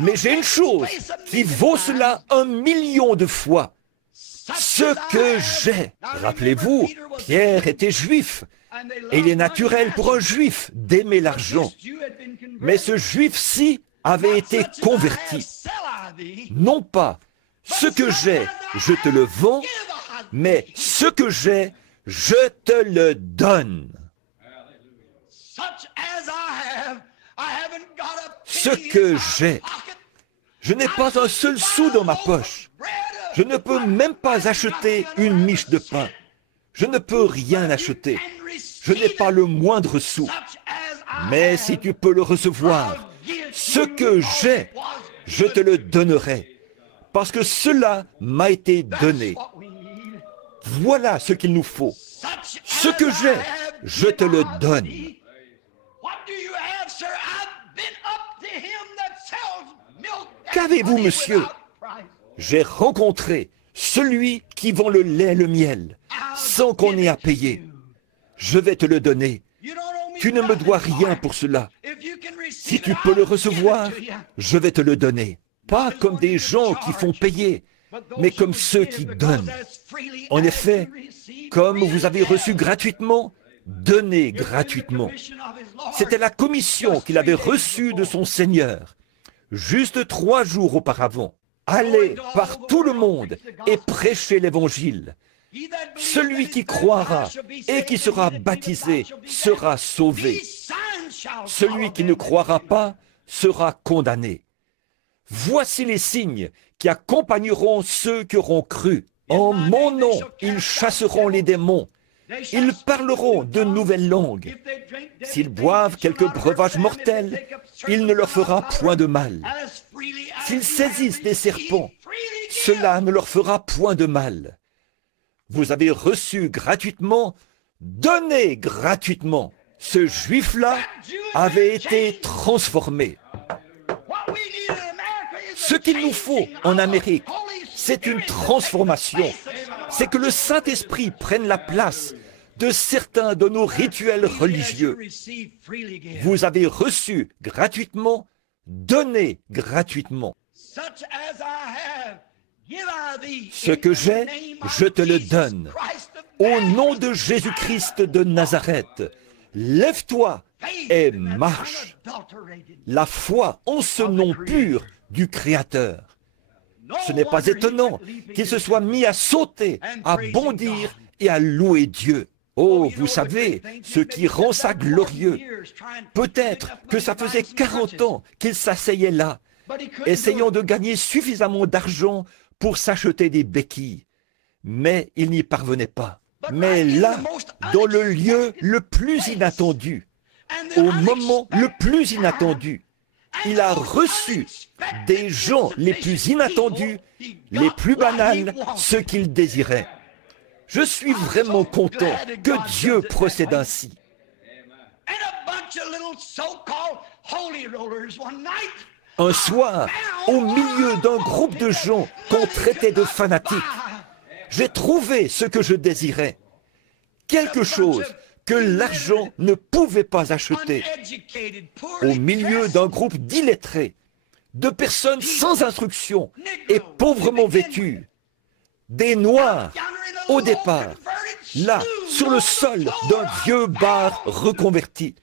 mais j'ai une chose qui vaut cela 1 million de fois. Ce que j'ai. » Rappelez-vous, Pierre était juif, et il est naturel pour un juif d'aimer l'argent. Mais ce juif-ci avait été converti. Non pas « ce que j'ai, je te le vends », mais « ce que j'ai, je te le donne ». Ce que j'ai. Je n'ai pas un seul sou dans ma poche. Je ne peux même pas acheter une miche de pain. Je ne peux rien acheter. Je n'ai pas le moindre sou. Mais si tu peux le recevoir, ce que j'ai, je te le donnerai. Parce que cela m'a été donné. Voilà ce qu'il nous faut. Ce que j'ai, je te le donne. Qu'avez-vous, monsieur? J'ai rencontré celui qui vend le lait et le miel, sans qu'on ait à payer. Je vais te le donner. Tu ne me dois rien pour cela. Si tu peux le recevoir, je vais te le donner. Pas comme des gens qui font payer, mais comme ceux qui donnent. En effet, comme vous avez reçu gratuitement, donnez gratuitement. C'était la commission qu'il avait reçue de son Seigneur, juste 3 jours auparavant. Allez par tout le monde et prêchez l'Évangile. Celui qui croira et qui sera baptisé sera sauvé. Celui qui ne croira pas sera condamné. Voici les signes qui accompagneront ceux qui auront cru. En mon nom, ils chasseront les démons. Ils parleront de nouvelles langues. S'ils boivent quelques breuvages mortels, il ne leur fera point de mal. S'ils saisissent des serpents, cela ne leur fera point de mal. Vous avez reçu gratuitement, donnez gratuitement. Ce juif-là avait été transformé. Ce qu'il nous faut en Amérique, c'est une transformation. C'est que le Saint-Esprit prenne la place de certains de nos rituels religieux. Vous avez reçu gratuitement, donnez gratuitement. Ce que j'ai, je te le donne. Au nom de Jésus-Christ de Nazareth, lève-toi et marche. La foi en ce nom pur du Créateur. Ce n'est pas étonnant qu'il se soit mis à sauter, à bondir et à louer Dieu. Oh, vous savez, ce qui rend ça glorieux. Peut-être que ça faisait 40 ans qu'il s'asseyait là, essayant de gagner suffisamment d'argent pour s'acheter des béquilles. Mais il n'y parvenait pas. Mais là, dans le lieu le plus inattendu, au moment le plus inattendu, il a reçu des gens les plus inattendus, les plus banals, ce qu'il désirait. Je suis vraiment content que Dieu procède ainsi. Un soir, au milieu d'un groupe de gens qu'on traitait de fanatiques, j'ai trouvé ce que je désirais. Quelque chose que l'argent ne pouvait pas acheter. Au milieu d'un groupe d'illettrés, de personnes sans instruction et pauvrement vêtues, des Noirs, au départ, là, sur le sol d'un vieux bar reconverti.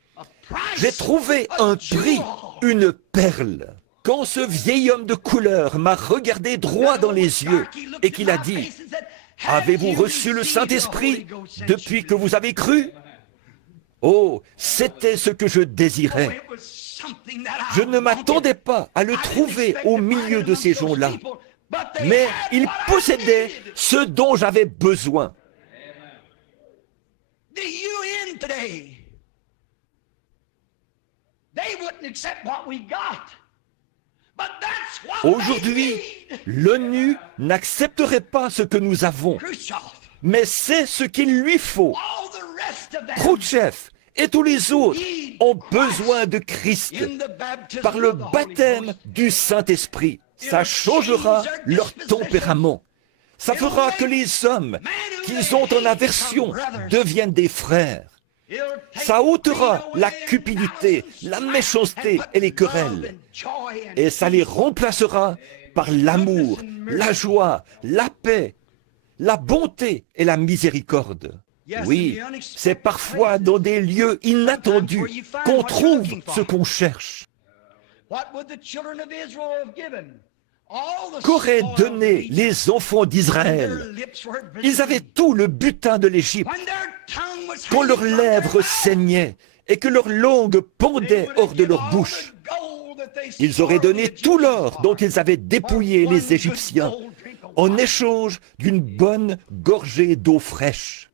J'ai trouvé un prix, une perle. Quand ce vieil homme de couleur m'a regardé droit dans les yeux et qu'il a dit « Avez-vous reçu le Saint-Esprit depuis que vous avez cru ?» Oh, c'était ce que je désirais. Je ne m'attendais pas à le trouver au milieu de ces gens-là. Mais il possédait ce dont j'avais besoin. Aujourd'hui, l'ONU n'accepterait pas ce que nous avons, mais c'est ce qu'il lui faut. Khrouchtchev et tous les autres ont besoin de Christ par le baptême du Saint-Esprit. Ça changera leur tempérament. Ça fera que les hommes qu'ils ont en aversion deviennent des frères. Ça ôtera la cupidité, la méchanceté et les querelles. Et ça les remplacera par l'amour, la joie, la paix, la bonté et la miséricorde. Oui, c'est parfois dans des lieux inattendus qu'on trouve ce qu'on cherche. Qu'auraient donné les enfants d'Israël? Ils avaient tout le butin de l'Égypte. Quand leurs lèvres saignaient et que leur langue pendait hors de leur bouche, Ils auraient donné tout l'or dont ils avaient dépouillé les Égyptiens en échange d'une bonne gorgée d'eau fraîche.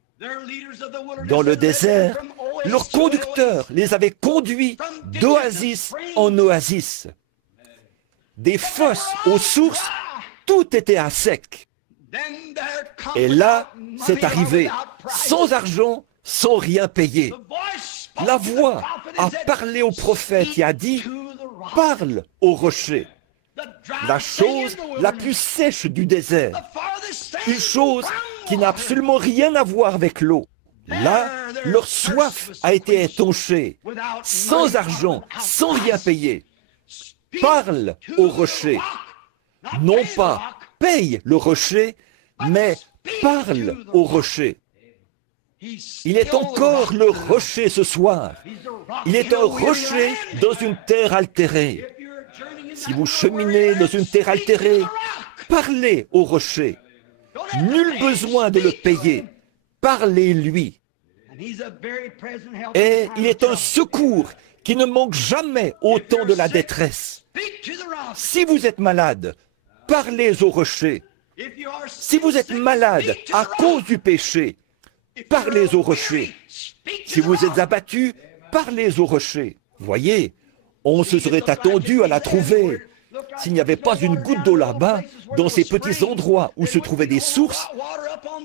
Dans le désert, leurs conducteurs les avaient conduits d'oasis en oasis. Des fosses aux sources, tout était à sec. Et là, c'est arrivé, sans argent, sans rien payer. La voix a parlé au prophète et a dit, « Parle au rocher ». La chose la plus sèche du désert, une chose qui n'a absolument rien à voir avec l'eau. Là, leur soif a été étanchée, sans argent, sans rien payer. Parle au rocher. Non pas paye le rocher, mais parle au rocher. Il est encore le rocher ce soir. Il est un rocher dans une terre altérée. Si vous cheminez dans une terre altérée, parlez au rocher. Nul besoin de le payer. Parlez-lui. Et il est un secours qui ne manque jamais au temps de la détresse. Si vous êtes malade, parlez au rocher. Si vous êtes malade à cause du péché, parlez au rocher. Si vous êtes abattu, parlez au rocher. Voyez, on se serait attendu à la trouver. S'il n'y avait pas une goutte d'eau là-bas, dans ces petits endroits où se trouvaient des sources,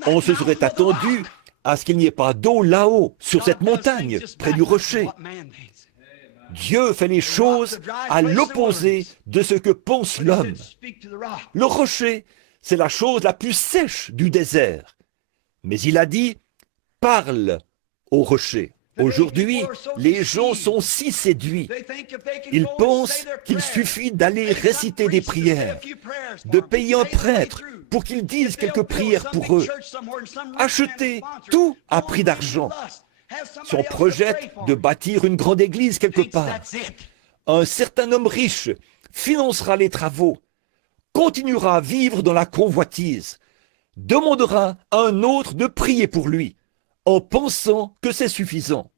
on se serait attendu à ce qu'il n'y ait pas d'eau là-haut, sur cette montagne, près du rocher. Dieu fait les choses à l'opposé de ce que pense l'homme. Le rocher, c'est la chose la plus sèche du désert. Mais il a dit, parle au rocher. Aujourd'hui, les gens sont si séduits. Ils pensent qu'il suffit d'aller réciter des prières, de payer un prêtre pour qu'il dise quelques prières pour eux, acheter tout à prix d'argent. Si on projette de bâtir une grande église quelque part, un certain homme riche financera les travaux, continuera à vivre dans la convoitise, demandera à un autre de prier pour lui, en pensant que c'est suffisant.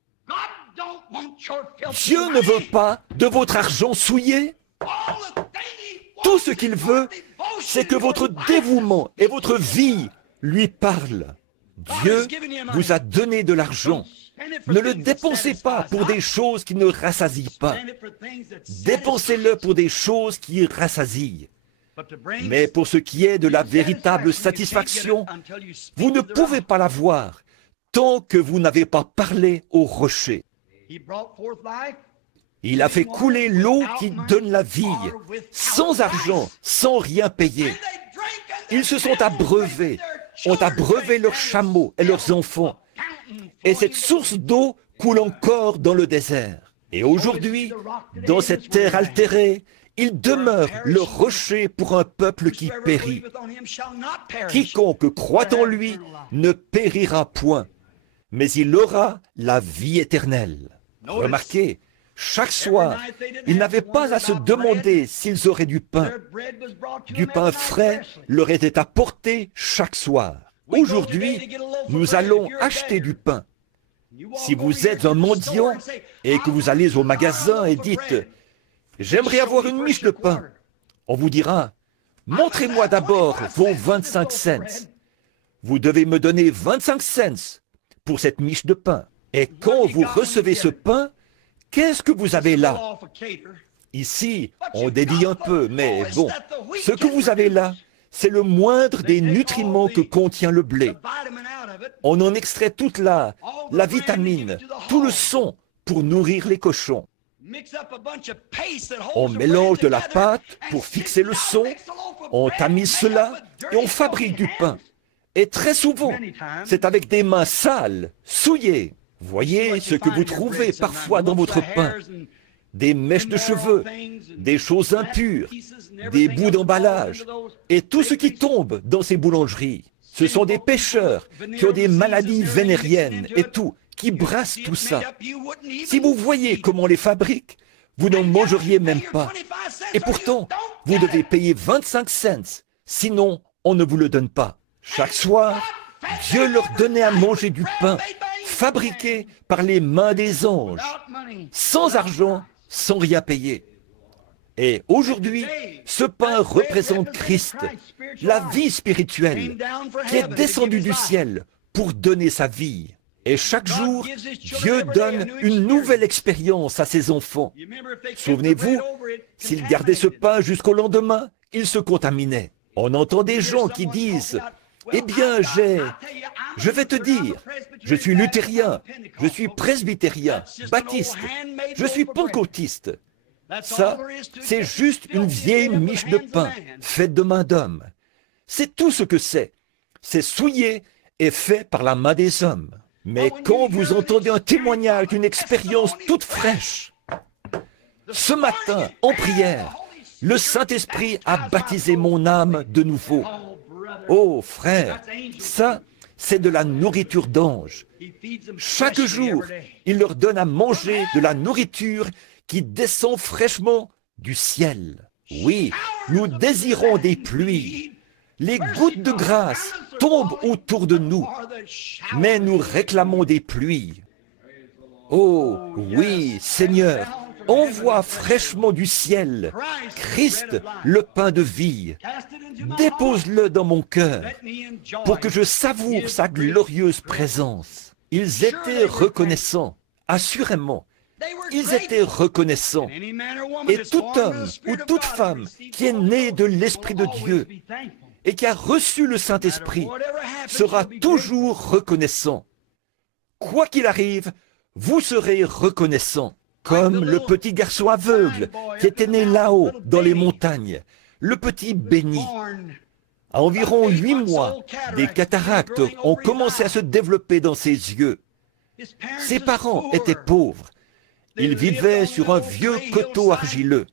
Dieu ne veut pas de votre argent souillé. Tout ce qu'il veut, c'est que votre dévouement et votre vie lui parlent. Dieu vous a donné de l'argent. Ne le dépensez pas pour des choses qui ne rassasient pas. Dépensez-le pour des choses qui rassasient. Mais pour ce qui est de la véritable satisfaction, vous ne pouvez pas l'avoir tant que vous n'avez pas parlé au rocher. Il a fait couler l'eau qui donne la vie, sans argent, sans rien payer. Ils se sont abreuvés, ont abreuvé leurs chameaux et leurs enfants. Et cette source d'eau coule encore dans le désert. Et aujourd'hui, dans cette terre altérée, il demeure le rocher pour un peuple qui périt. Quiconque croit en lui ne périra point, mais il aura la vie éternelle. Remarquez, chaque soir, ils n'avaient pas à se demander s'ils auraient du pain. Du pain frais leur était apporté chaque soir. Aujourd'hui, nous allons acheter du pain. Si vous êtes un mendiant et que vous allez au magasin et dites « J'aimerais avoir une miche de pain », on vous dira « Montrez-moi d'abord vos 25 cents. Vous devez me donner 25 cents pour cette miche de pain. Et quand vous recevez ce pain, qu'est-ce que vous avez là? Ici, on dédie un peu, mais bon, ce que vous avez là, c'est le moindre des nutriments que contient le blé. On en extrait toute la vitamine, tout le son pour nourrir les cochons. On mélange de la pâte pour fixer le son, on tamise cela et on fabrique du pain. Et très souvent, c'est avec des mains sales, souillées. Voyez ce que vous trouvez parfois dans votre pain. Des mèches de cheveux, des choses impures, des bouts d'emballage, et tout ce qui tombe dans ces boulangeries. Ce sont des pêcheurs qui ont des maladies vénériennes et tout, qui brassent tout ça. Si vous voyez comment on les fabrique, vous n'en mangeriez même pas. Et pourtant, vous devez payer 25 cents, sinon on ne vous le donne pas. Chaque soir, Dieu leur donnait à manger du pain, fabriqué par les mains des anges, sans argent, sans rien payer. Et aujourd'hui, ce pain représente Christ, la vie spirituelle, qui est descendue du ciel pour donner sa vie. Et chaque jour, Dieu donne une nouvelle expérience à ses enfants. Souvenez-vous, s'ils gardaient ce pain jusqu'au lendemain, ils se contaminaient. On entend des gens qui disent « Eh bien, je vais te dire, je suis luthérien, je suis presbytérien, baptiste, je suis pentecôtiste. » Ça, c'est juste une vieille miche de pain faite de main d'homme. C'est tout ce que c'est. C'est souillé et fait par la main des hommes. Mais quand vous entendez un témoignage d'une expérience toute fraîche, ce matin, en prière, le Saint-Esprit a baptisé mon âme de nouveau. Oh frère, ça, c'est de la nourriture d'ange. Chaque jour, il leur donne à manger de la nourriture qui descend fraîchement du ciel. Oui, nous désirons des pluies. Les gouttes de grâce tombent autour de nous, mais nous réclamons des pluies. Oh oui, Seigneur, envoie fraîchement du ciel Christ, le pain de vie. Dépose-le dans mon cœur pour que je savoure sa glorieuse présence. Ils étaient reconnaissants, assurément. Ils étaient reconnaissants. Et tout homme ou toute femme qui est né de l'Esprit de Dieu et qui a reçu le Saint-Esprit sera toujours reconnaissant. Quoi qu'il arrive, vous serez reconnaissant. Comme le petit garçon aveugle qui était né là-haut, dans les montagnes, le petit Béni. À environ 8 mois, des cataractes ont commencé à se développer dans ses yeux. Ses parents étaient pauvres. Ils vivaient sur un vieux coteau argileux.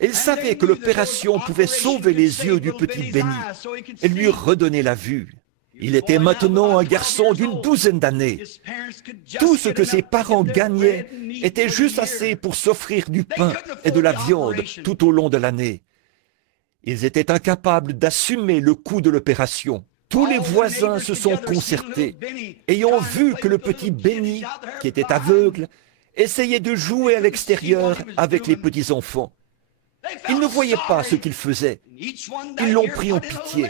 Ils savaient que l'opération pouvait sauver les yeux du petit Béni et lui redonner la vue. Il était maintenant un garçon d'une douzaine d'années. Tout ce que ses parents gagnaient était juste assez pour s'offrir du pain et de la viande tout au long de l'année. Ils étaient incapables d'assumer le coût de l'opération. Tous les voisins se sont concertés, ayant vu que le petit Béni, qui était aveugle, essayait de jouer à l'extérieur avec les petits-enfants. Ils ne voyaient pas ce qu'il faisait. Ils l'ont pris en pitié.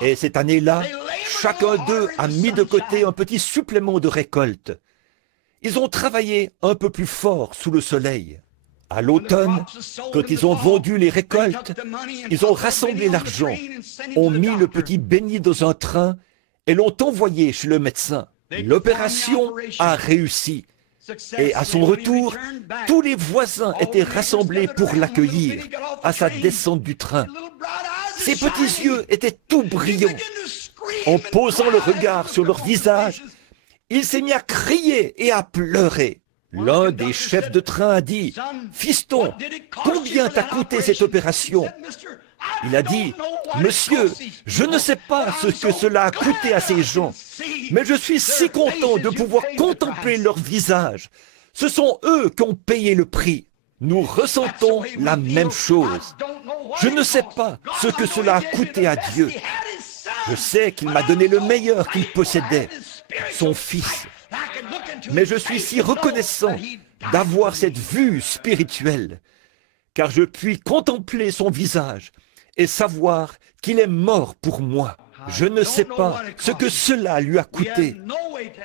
Et cette année-là, chacun d'eux a mis de côté un petit supplément de récolte. Ils ont travaillé un peu plus fort sous le soleil. À l'automne, quand ils ont vendu les récoltes, ils ont rassemblé l'argent, ont mis le petit Béni dans un train et l'ont envoyé chez le médecin. L'opération a réussi. Et à son retour, tous les voisins étaient rassemblés pour l'accueillir à sa descente du train. Ses petits yeux étaient tout brillants. En posant le regard sur leur visage, il s'est mis à crier et à pleurer. L'un des chefs de train a dit « Fiston, combien t'a coûté cette opération ?» Il a dit « Monsieur, je ne sais pas ce que cela a coûté à ces gens, mais je suis si content de pouvoir contempler leur visage. Ce sont eux qui ont payé le prix. Nous ressentons la même chose. Je ne sais pas ce que cela a coûté à Dieu. Je sais qu'il m'a donné le meilleur qu'il possédait, son Fils. Mais je suis si reconnaissant d'avoir cette vue spirituelle, car je puis contempler son visage et savoir qu'il est mort pour moi. Je ne sais pas ce que cela lui a coûté.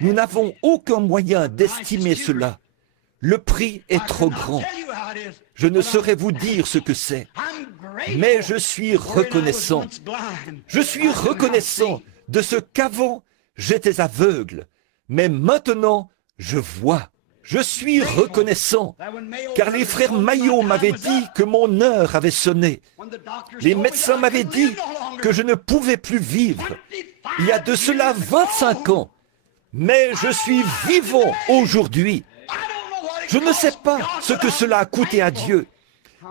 Nous n'avons aucun moyen d'estimer cela. Le prix est trop grand. Je ne saurais vous dire ce que c'est, mais je suis reconnaissant. Je suis reconnaissant de ce qu'avant j'étais aveugle, mais maintenant je vois. Je suis reconnaissant, car les frères Maillot m'avaient dit que mon heure avait sonné. Les médecins m'avaient dit que je ne pouvais plus vivre. Il y a de cela 25 ans, mais je suis vivant aujourd'hui. Je ne sais pas ce que cela a coûté à Dieu,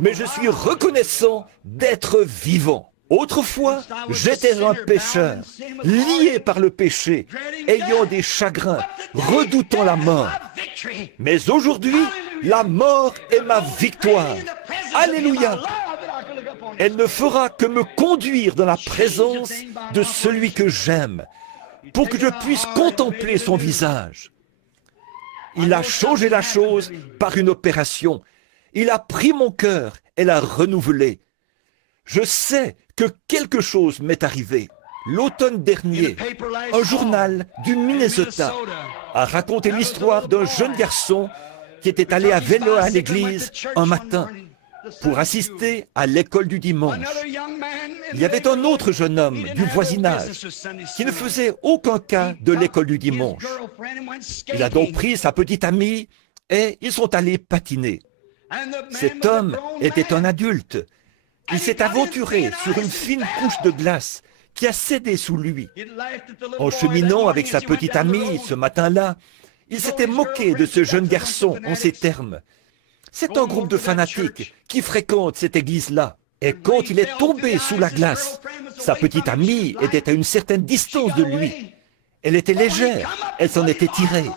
mais je suis reconnaissant d'être vivant. Autrefois, j'étais un pécheur, lié par le péché, ayant des chagrins, redoutant la mort. Mais aujourd'hui, la mort est ma victoire. Alléluia! Elle ne fera que me conduire dans la présence de celui que j'aime, pour que je puisse contempler son visage. Il a changé la chose par une opération. Il a pris mon cœur est la renouveler. Je sais que quelque chose m'est arrivé. L'automne dernier, un journal du Minnesota a raconté l'histoire d'un jeune garçon qui était allé à vélo à l'église un matin pour assister à l'école du dimanche. Il y avait un autre jeune homme du voisinage qui ne faisait aucun cas de l'école du dimanche. Il a donc pris sa petite amie et ils sont allés patiner. Cet homme était un adulte. Il s'est aventuré sur une fine couche de glace qui a cédé sous lui. En cheminant avec sa petite amie ce matin-là, il s'était moqué de ce jeune garçon en ces termes. C'est un groupe de fanatiques qui fréquentent cette église-là. Et quand il est tombé sous la glace, sa petite amie était à une certaine distance de lui. Elle était légère, elle s'en était tirée.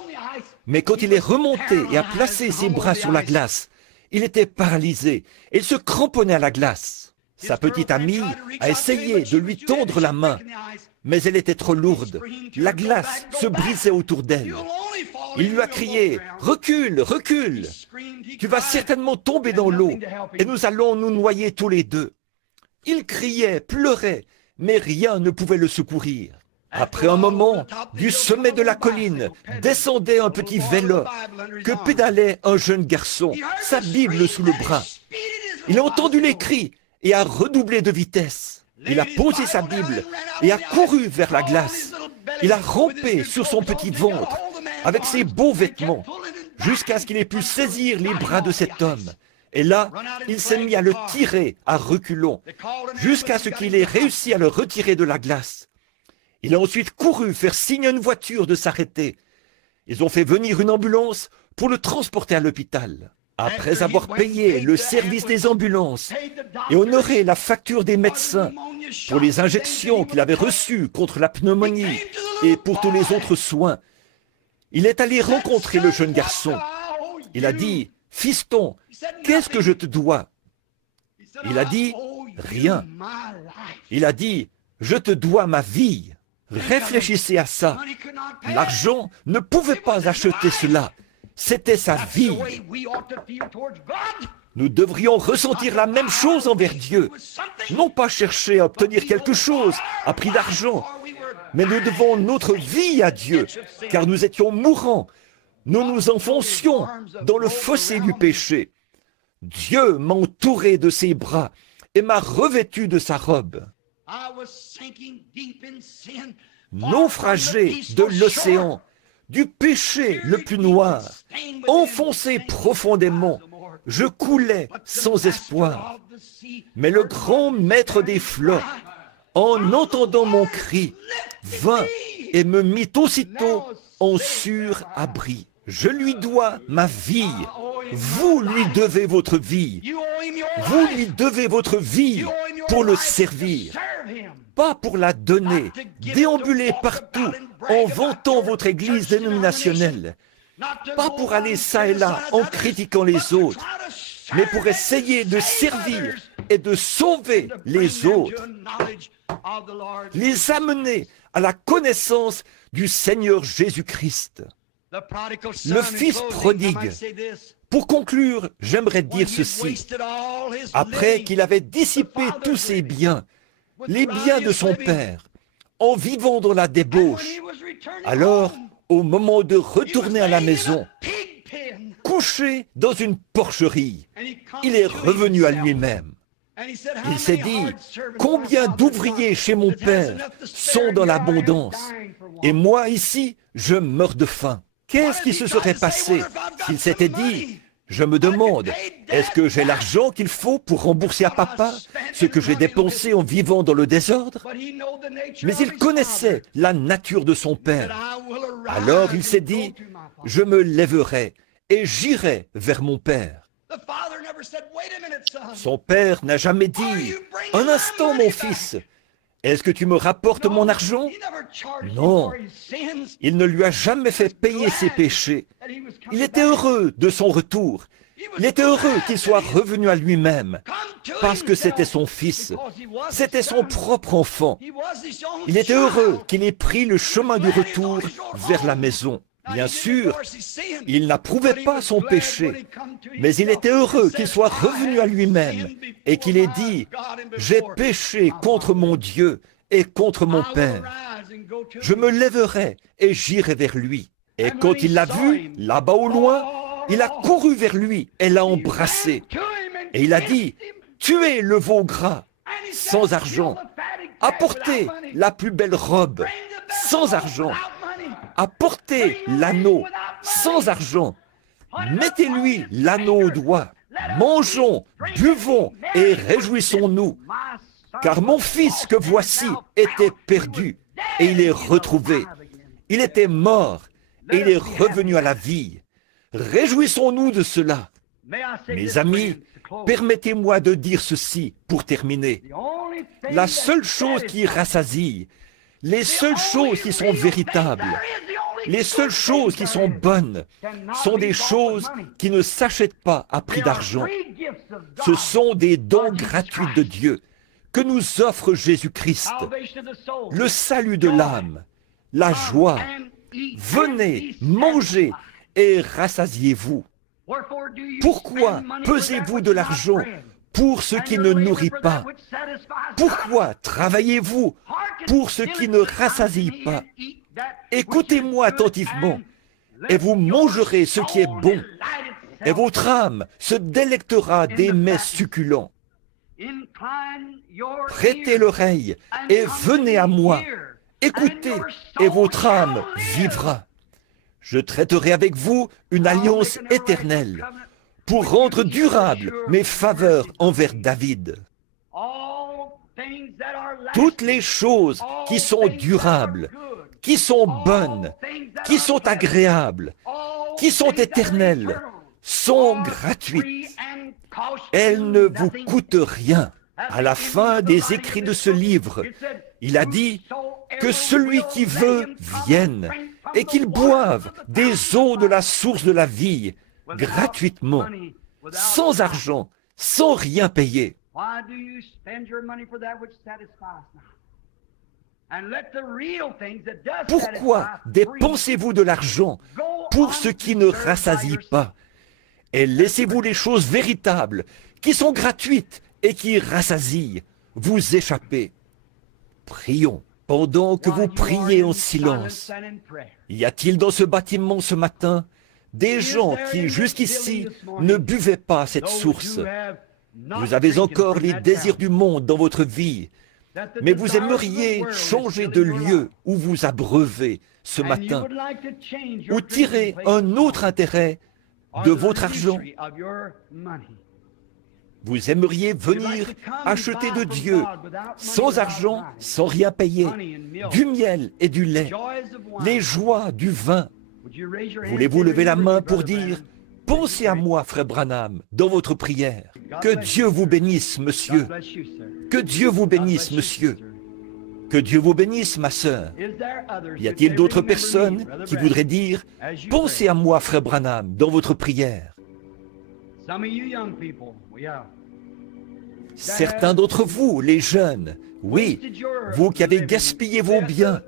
Mais quand il est remonté et a placé ses bras sur la glace, il était paralysé et il se cramponnait à la glace. Sa petite amie a essayé de lui tendre la main, mais elle était trop lourde. La glace se brisait autour d'elle. Il lui a crié « Recule, recule! Tu vas certainement tomber dans l'eau et nous allons nous noyer tous les deux. » Il criait, pleurait, mais rien ne pouvait le secourir. Après un moment, du sommet de la colline, descendait un petit vélo que pédalait un jeune garçon, sa Bible sous le bras. Il a entendu les cris et a redoublé de vitesse. Il a posé sa Bible et a couru vers la glace. Il a rampé sur son petit ventre avec ses beaux vêtements jusqu'à ce qu'il ait pu saisir les bras de cet homme. Et là, il s'est mis à le tirer à reculons jusqu'à ce qu'il ait réussi à le retirer de la glace. Il a ensuite couru faire signe à une voiture de s'arrêter. Ils ont fait venir une ambulance pour le transporter à l'hôpital. Après avoir payé le service des ambulances et honoré la facture des médecins pour les injections qu'il avait reçues contre la pneumonie et pour tous les autres soins, il est allé rencontrer le jeune garçon. Il a dit « Fiston, qu'est-ce que je te dois ?» Il a dit « Rien. » Il a dit « Je te dois ma vie. » Réfléchissez à ça. L'argent ne pouvait pas acheter cela. C'était sa vie. Nous devrions ressentir la même chose envers Dieu. Non pas chercher à obtenir quelque chose à prix d'argent, mais nous devons notre vie à Dieu, car nous étions mourants. Nous nous enfoncions dans le fossé du péché. Dieu m'a entouré de ses bras et m'a revêtu de sa robe. Naufragé de l'océan, du péché le plus noir, enfoncé profondément, je coulais sans espoir. Mais le grand maître des flots, en entendant mon cri, vint et me mit aussitôt en sûr abri. Je lui dois ma vie. Vous lui devez votre vie. Vous lui devez votre vie pour le servir, pas pour la donner, déambuler partout en vantant votre église dénominationnelle, pas pour aller ça et là en critiquant les autres, mais pour essayer de servir et de sauver les autres, les amener à la connaissance du Seigneur Jésus-Christ. Le fils prodigue. Pour conclure, j'aimerais dire ceci. Après qu'il avait dissipé tous ses biens, les biens de son père, en vivant dans la débauche, alors, au moment de retourner à la maison, couché dans une porcherie, il est revenu à lui-même. Il s'est dit, combien d'ouvriers chez mon père sont dans l'abondance, et moi ici, je meurs de faim. Qu'est-ce qui se serait passé s'il s'était dit, je me demande, est-ce que j'ai l'argent qu'il faut pour rembourser à papa ce que j'ai dépensé en vivant dans le désordre? Mais il connaissait la nature de son père. Alors il s'est dit, je me lèverai et j'irai vers mon père. Son père n'a jamais dit, un instant mon fils, est-ce que tu me rapportes mon argent? Non, il ne lui a jamais fait payer ses péchés. Il était heureux de son retour. Il était heureux qu'il soit revenu à lui-même, parce que c'était son fils. C'était son propre enfant. Il était heureux qu'il ait pris le chemin du retour vers la maison. Bien sûr, il n'approuvait pas son péché, mais il était heureux qu'il soit revenu à lui-même et qu'il ait dit, « J'ai péché contre mon Dieu et contre mon Père. Je me lèverai et j'irai vers lui. » Et quand il l'a vu, là-bas au loin, il a couru vers lui et l'a embrassé. Et il a dit, « Tuez le veau gras, sans argent. Apportez la plus belle robe, sans argent. Apportez l'anneau, sans argent. Mettez-lui l'anneau au doigt. Mangeons, buvons et réjouissons-nous. Car mon fils que voici était perdu et il est retrouvé. Il était mort et il est revenu à la vie. Réjouissons-nous de cela. » Mes amis, permettez-moi de dire ceci pour terminer. La seule chose qui rassasie, les seules choses qui sont véritables, les seules choses qui sont bonnes, sont des choses qui ne s'achètent pas à prix d'argent. Ce sont des dons gratuits de Dieu que nous offre Jésus-Christ. Le salut de l'âme, la joie. Venez, mangez et rassasiez-vous. Pourquoi pesez-vous de l'argent pour ce qui ne nourrit pas? Pourquoi travaillez-vous pour ce qui ne rassasie pas? Écoutez-moi attentivement, et vous mangerez ce qui est bon, et votre âme se délectera des mets succulents. Prêtez l'oreille et venez à moi. Écoutez, et votre âme vivra. Je traiterai avec vous une alliance éternelle pour rendre durables mes faveurs envers David. Toutes les choses qui sont durables, qui sont bonnes, qui sont agréables, qui sont éternelles, sont gratuites. Elles ne vous coûtent rien. À la fin des écrits de ce livre, il a dit que celui qui veut vienne et qu'il boive des eaux de la source de la vie gratuitement, sans argent, sans rien payer. Pourquoi dépensez-vous de l'argent pour ce qui ne rassasie pas? Et laissez-vous les choses véritables, qui sont gratuites et qui rassasient, vous échapper. Prions. Pendant que vous priez en silence, y a-t-il dans ce bâtiment ce matin des gens qui jusqu'ici ne buvaient pas cette source? Vous avez encore les désirs du monde dans votre vie, mais vous aimeriez changer de lieu où vous abreuvez ce matin, ou tirer un autre intérêt de votre argent. Vous aimeriez venir acheter de Dieu, sans argent, sans rien payer, du miel et du lait, les joies du vin. Voulez-vous lever la main pour dire, pensez à moi, frère Branham, dans votre prière. Que Dieu vous bénisse, monsieur. Que Dieu vous bénisse, monsieur. Que Dieu vous bénisse, ma sœur. Y a-t-il d'autres personnes qui voudraient dire, pensez à moi, frère Branham, dans votre prière? Certains d'entre vous, les jeunes, oui, vous qui avez gaspillé vos biens,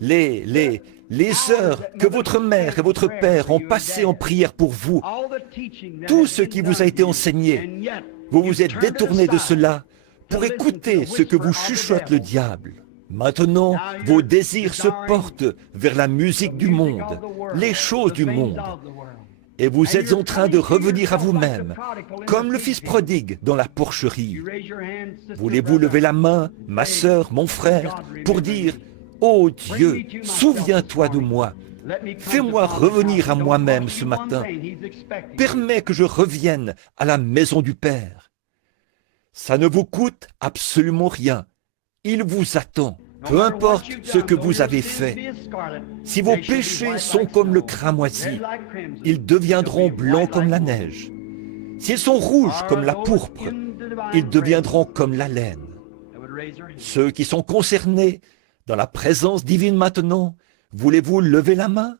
les heures que votre mère et votre père ont passées en prière pour vous, tout ce qui vous a été enseigné, vous vous êtes détourné de cela pour écouter ce que vous chuchote le diable. Maintenant, vos désirs se portent vers la musique du monde, les choses du monde. Et vous êtes en train de revenir à vous-même, comme le fils prodigue dans la porcherie. Voulez-vous lever la main, ma sœur, mon frère, pour dire, « Ô Dieu, souviens-toi de moi. Fais-moi revenir à moi-même ce matin. Permets que je revienne à la maison du Père. » Ça ne vous coûte absolument rien. Il vous attend. Peu importe ce que vous avez fait. Si vos péchés sont comme le cramoisi, ils deviendront blancs comme la neige. S'ils sont rouges comme la pourpre, ils deviendront comme la laine. Ceux qui sont concernés dans la présence divine maintenant, voulez-vous lever la main?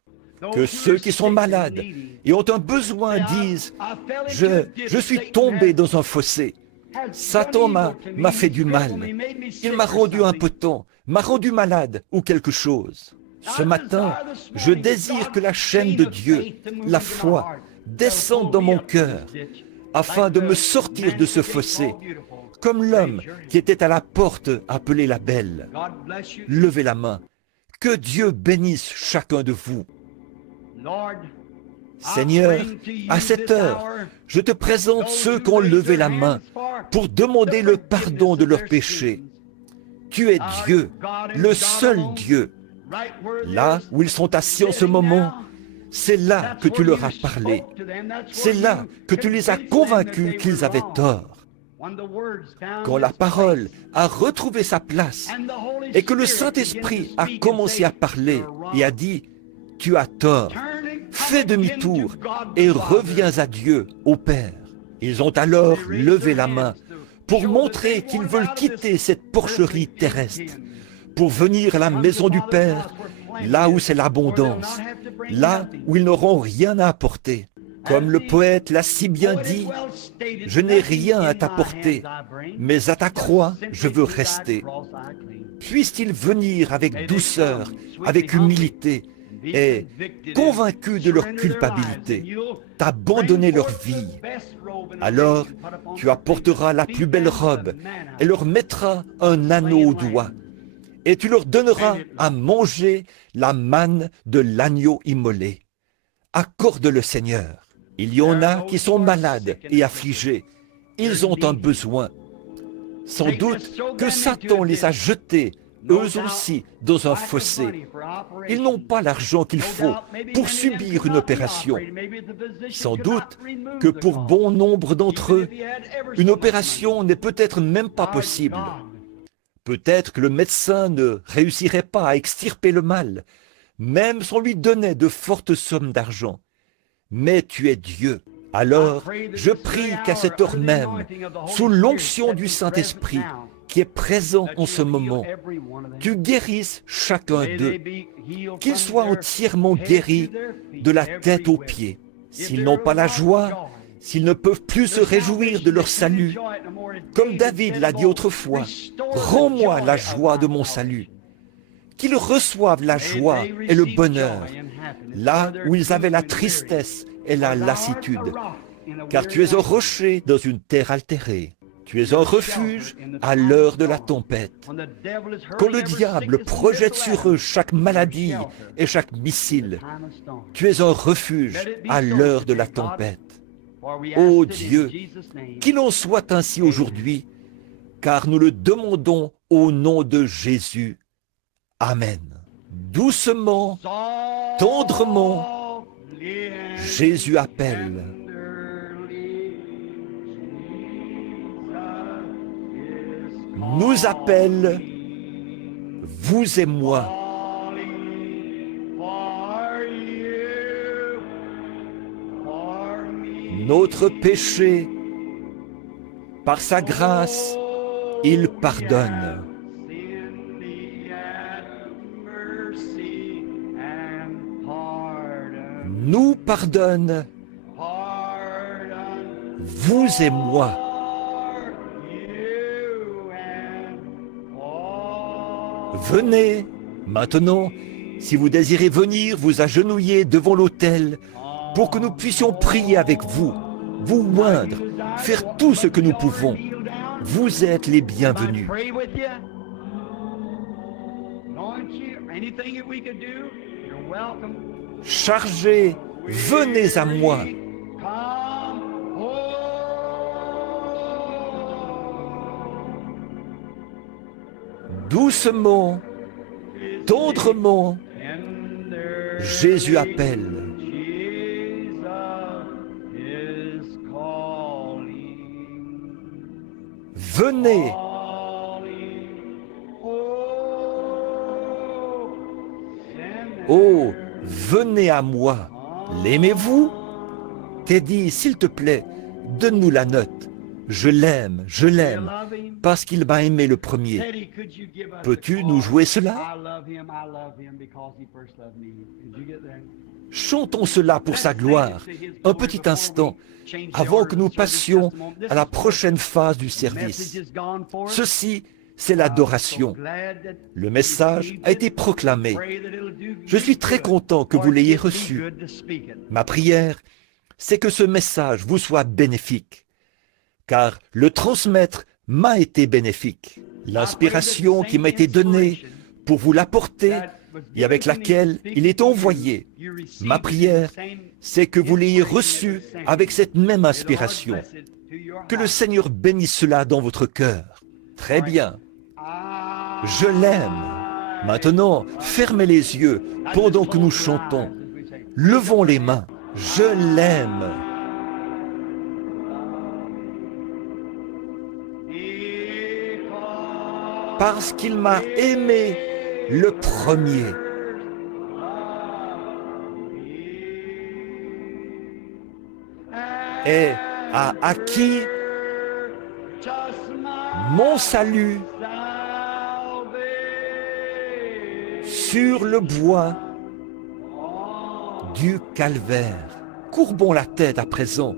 Que ceux qui sont malades et ont un besoin disent « Je suis tombé dans un fossé. Satan m'a fait du mal. Il m'a rendu impotent, m'a rendu malade ou quelque chose. » Ce matin, je désire que la chaîne de Dieu, la foi, descende dans mon cœur, afin de me sortir de ce fossé, comme l'homme qui était à la porte appelé la belle. Levez la main. Que Dieu bénisse chacun de vous. Seigneur, à cette heure, je te présente ceux qui ont levé la main pour demander le pardon de leurs péchés. Tu es Dieu, le seul Dieu. Là où ils sont assis en ce moment, c'est là que tu leur as parlé. C'est là que tu les as convaincus qu'ils avaient tort. Quand la parole a retrouvé sa place et que le Saint-Esprit a commencé à parler et a dit « Tu as tort, fais demi-tour et reviens à Dieu, au Père ». Ils ont alors levé la main pour montrer qu'ils veulent quitter cette porcherie terrestre, pour venir à la maison du Père, là où c'est l'abondance, là où ils n'auront rien à apporter. Comme le poète l'a si bien dit, « Je n'ai rien à t'apporter, mais à ta croix, je veux rester. » Puissent-ils venir avec douceur, avec humilité, et, convaincus de leur culpabilité, t'abandonner leur vie. Alors, tu apporteras la plus belle robe et leur mettras un anneau au doigt, et tu leur donneras à manger la manne de l'agneau immolé. Accorde-le, Seigneur. Il y en a qui sont malades et affligés. Ils ont un besoin. Sans doute que Satan les a jetés, eux aussi, dans un fossé. Ils n'ont pas l'argent qu'il faut pour subir une opération. Sans doute que pour bon nombre d'entre eux, une opération n'est peut-être même pas possible. Peut-être que le médecin ne réussirait pas à extirper le mal, même si on lui donnait de fortes sommes d'argent. Mais tu es Dieu. Alors, je prie qu'à cette heure même, sous l'onction du Saint-Esprit, qui est présent en ce moment, tu guérisses chacun d'eux, qu'ils soient entièrement guéris de la tête aux pieds. S'ils n'ont pas la joie, s'ils ne peuvent plus se réjouir de leur salut, comme David l'a dit autrefois, « Rends-moi la joie de mon salut ». Qu'ils reçoivent la joie et le bonheur, là où ils avaient la tristesse et la lassitude, car tu es un rocher dans une terre altérée. Tu es un refuge à l'heure de la tempête. Quand le diable projette sur eux chaque maladie et chaque missile, tu es un refuge à l'heure de la tempête. Ô Dieu, qu'il en soit ainsi aujourd'hui, car nous le demandons au nom de Jésus. Amen. Doucement, tendrement, Jésus appelle. Nous appelle, vous et moi. Notre péché, par sa grâce, il pardonne. Nous pardonne, vous et moi. Venez, maintenant, si vous désirez venir vous agenouiller devant l'autel pour que nous puissions prier avec vous, vous oindre, faire tout ce que nous pouvons. Vous êtes les bienvenus. Chargez, venez à moi. Doucement, tendrement, Jésus appelle. Venez. Oh, venez à moi. L'aimez-vous? Teddy, s'il te plaît, donne-nous la note. Je l'aime, parce qu'il m'a aimé le premier. Peux-tu nous jouer cela? Chantons cela pour sa gloire, un petit instant, avant que nous passions à la prochaine phase du service. Ceci, c'est l'adoration. Le message a été proclamé. Je suis très content que vous l'ayez reçu. Ma prière, c'est que ce message vous soit bénéfique, car le transmettre m'a été bénéfique. L'inspiration qui m'a été donnée pour vous l'apporter et avec laquelle il est envoyé, ma prière, c'est que vous l'ayez reçu avec cette même inspiration. Que le Seigneur bénisse cela dans votre cœur. Très bien. Je l'aime. Maintenant, fermez les yeux pendant que nous chantons. Levons les mains. Je l'aime. Parce qu'il m'a aimé le premier. Et a acquis mon salut sur le bois du calvaire. Courbons la tête à présent,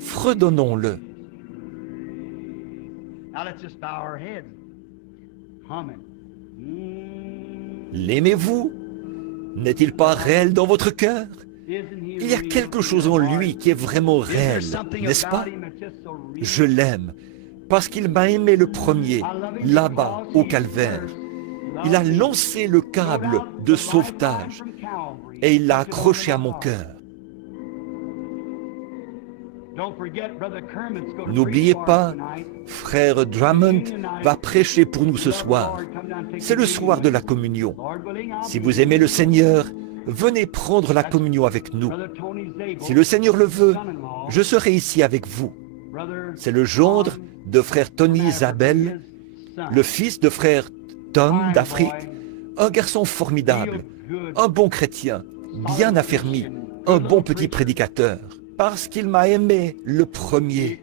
fredonnons-le. L'aimez-vous? N'est-il pas réel dans votre cœur? Il y a quelque chose en lui qui est vraiment réel, n'est-ce pas? Je l'aime parce qu'il m'a aimé le premier, là-bas au calvaire. Il a lancé le câble de sauvetage et il l'a accroché à mon cœur. N'oubliez pas, frère Drummond va prêcher pour nous ce soir. C'est le soir de la communion. Si vous aimez le Seigneur, venez prendre la communion avec nous. Si le Seigneur le veut, je serai ici avec vous. C'est le gendre de frère Tony Zabel, le fils de frère Tom d'Afrique, un garçon formidable, un bon chrétien, bien affermi, un bon petit prédicateur, parce qu'il m'a aimé le premier.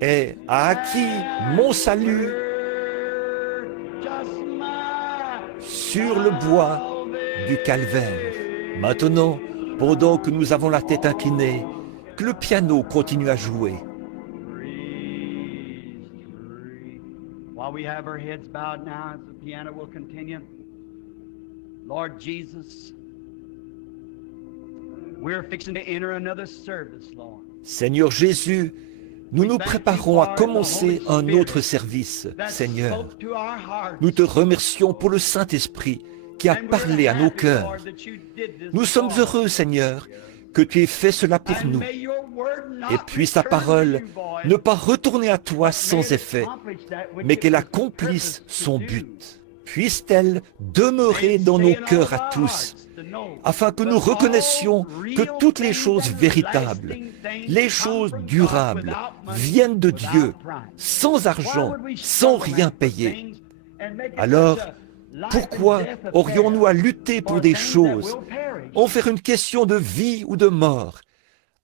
Et a acquis mon salut sur le bois du calvaire. Maintenant, pendant que nous avons la tête inclinée, que le piano continue à jouer. While we have our heads bowed now, as the piano will continue, Lord Jesus, we're fixing to enter another service, Lord. Seigneur Jésus, nous nous préparons à commencer un autre service, Seigneur. Nous te remercions pour le Saint-Esprit qui a parlé à nos cœurs. Nous sommes heureux, Seigneur, que tu aies fait cela pour nous. Et puisse ta parole ne pas retourner à toi sans effet, mais qu'elle accomplisse son but. Puisse-t-elle demeurer dans nos cœurs à tous, afin que nous reconnaissions que toutes les choses véritables, les choses durables, viennent de Dieu, sans argent, sans rien payer. Alors, pourquoi aurions-nous à lutter pour des choses, en faire une question de vie ou de mort,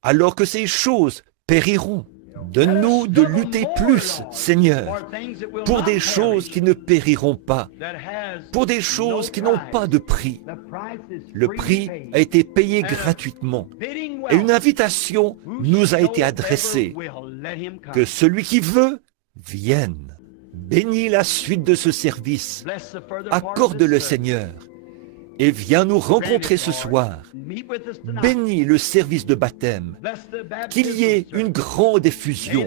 alors que ces choses périront? Donne-nous de lutter plus, Seigneur, pour des choses qui ne périront pas, pour des choses qui n'ont pas de prix. Le prix a été payé gratuitement et une invitation nous a été adressée. Que celui qui veut vienne. Bénis la suite de ce service. Accorde-le, Seigneur, et viens nous rencontrer ce soir. Bénis le service de baptême, qu'il y ait une grande effusion.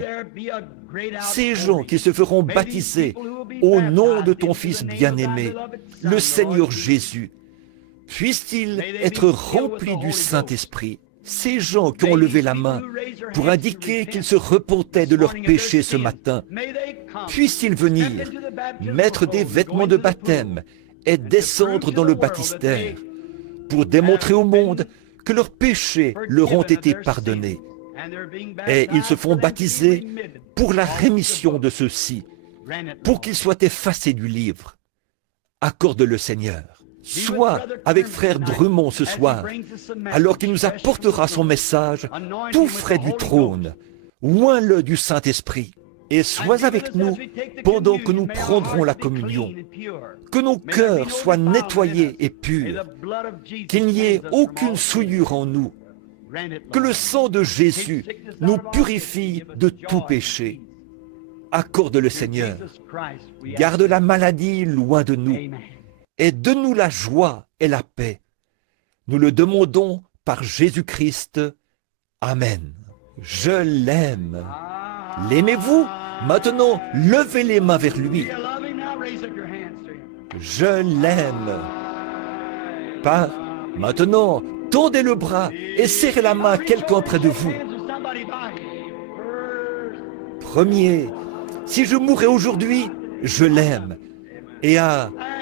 Ces gens qui se feront baptiser au nom de ton Fils bien-aimé, le Seigneur Jésus, puissent-ils être remplis du Saint-Esprit. Ces gens qui ont levé la main pour indiquer qu'ils se repentaient de leurs péchés ce matin, puissent-ils venir mettre des vêtements de baptême et descendre dans le baptistère pour démontrer au monde que leurs péchés leur ont été pardonnés. Et ils se font baptiser pour la rémission de ceux-ci, pour qu'ils soient effacés du livre. Accorde-le, Seigneur. Sois avec frère Drummond ce soir, alors qu'il nous apportera son message tout frais du trône. Oins-le du Saint-Esprit. et sois avec nous pendant que nous prendrons la communion. Que nos cœurs soient nettoyés et purs, qu'il n'y ait aucune souillure en nous. Que le sang de Jésus nous purifie de tout péché. Accorde-le, Seigneur. Garde la maladie loin de nous. Et donne-nous la joie et la paix. Nous le demandons par Jésus-Christ. Amen. Je l'aime. L'aimez-vous? Maintenant, levez les mains vers lui. Je l'aime. Maintenant, tendez le bras et serrez la main à quelqu'un près de vous. Premier, si je mourais aujourd'hui, je l'aime. Et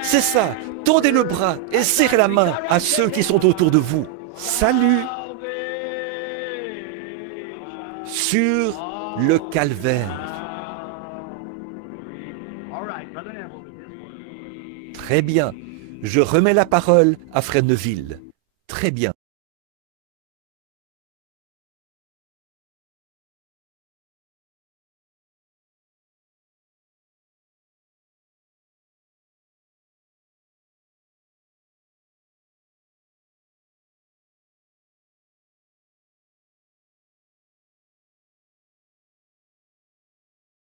c'est ça, tendez le bras et serrez la main à ceux qui sont autour de vous. Salut! Sur le calvaire. Très bien, je remets la parole à Frère Neville. Très bien.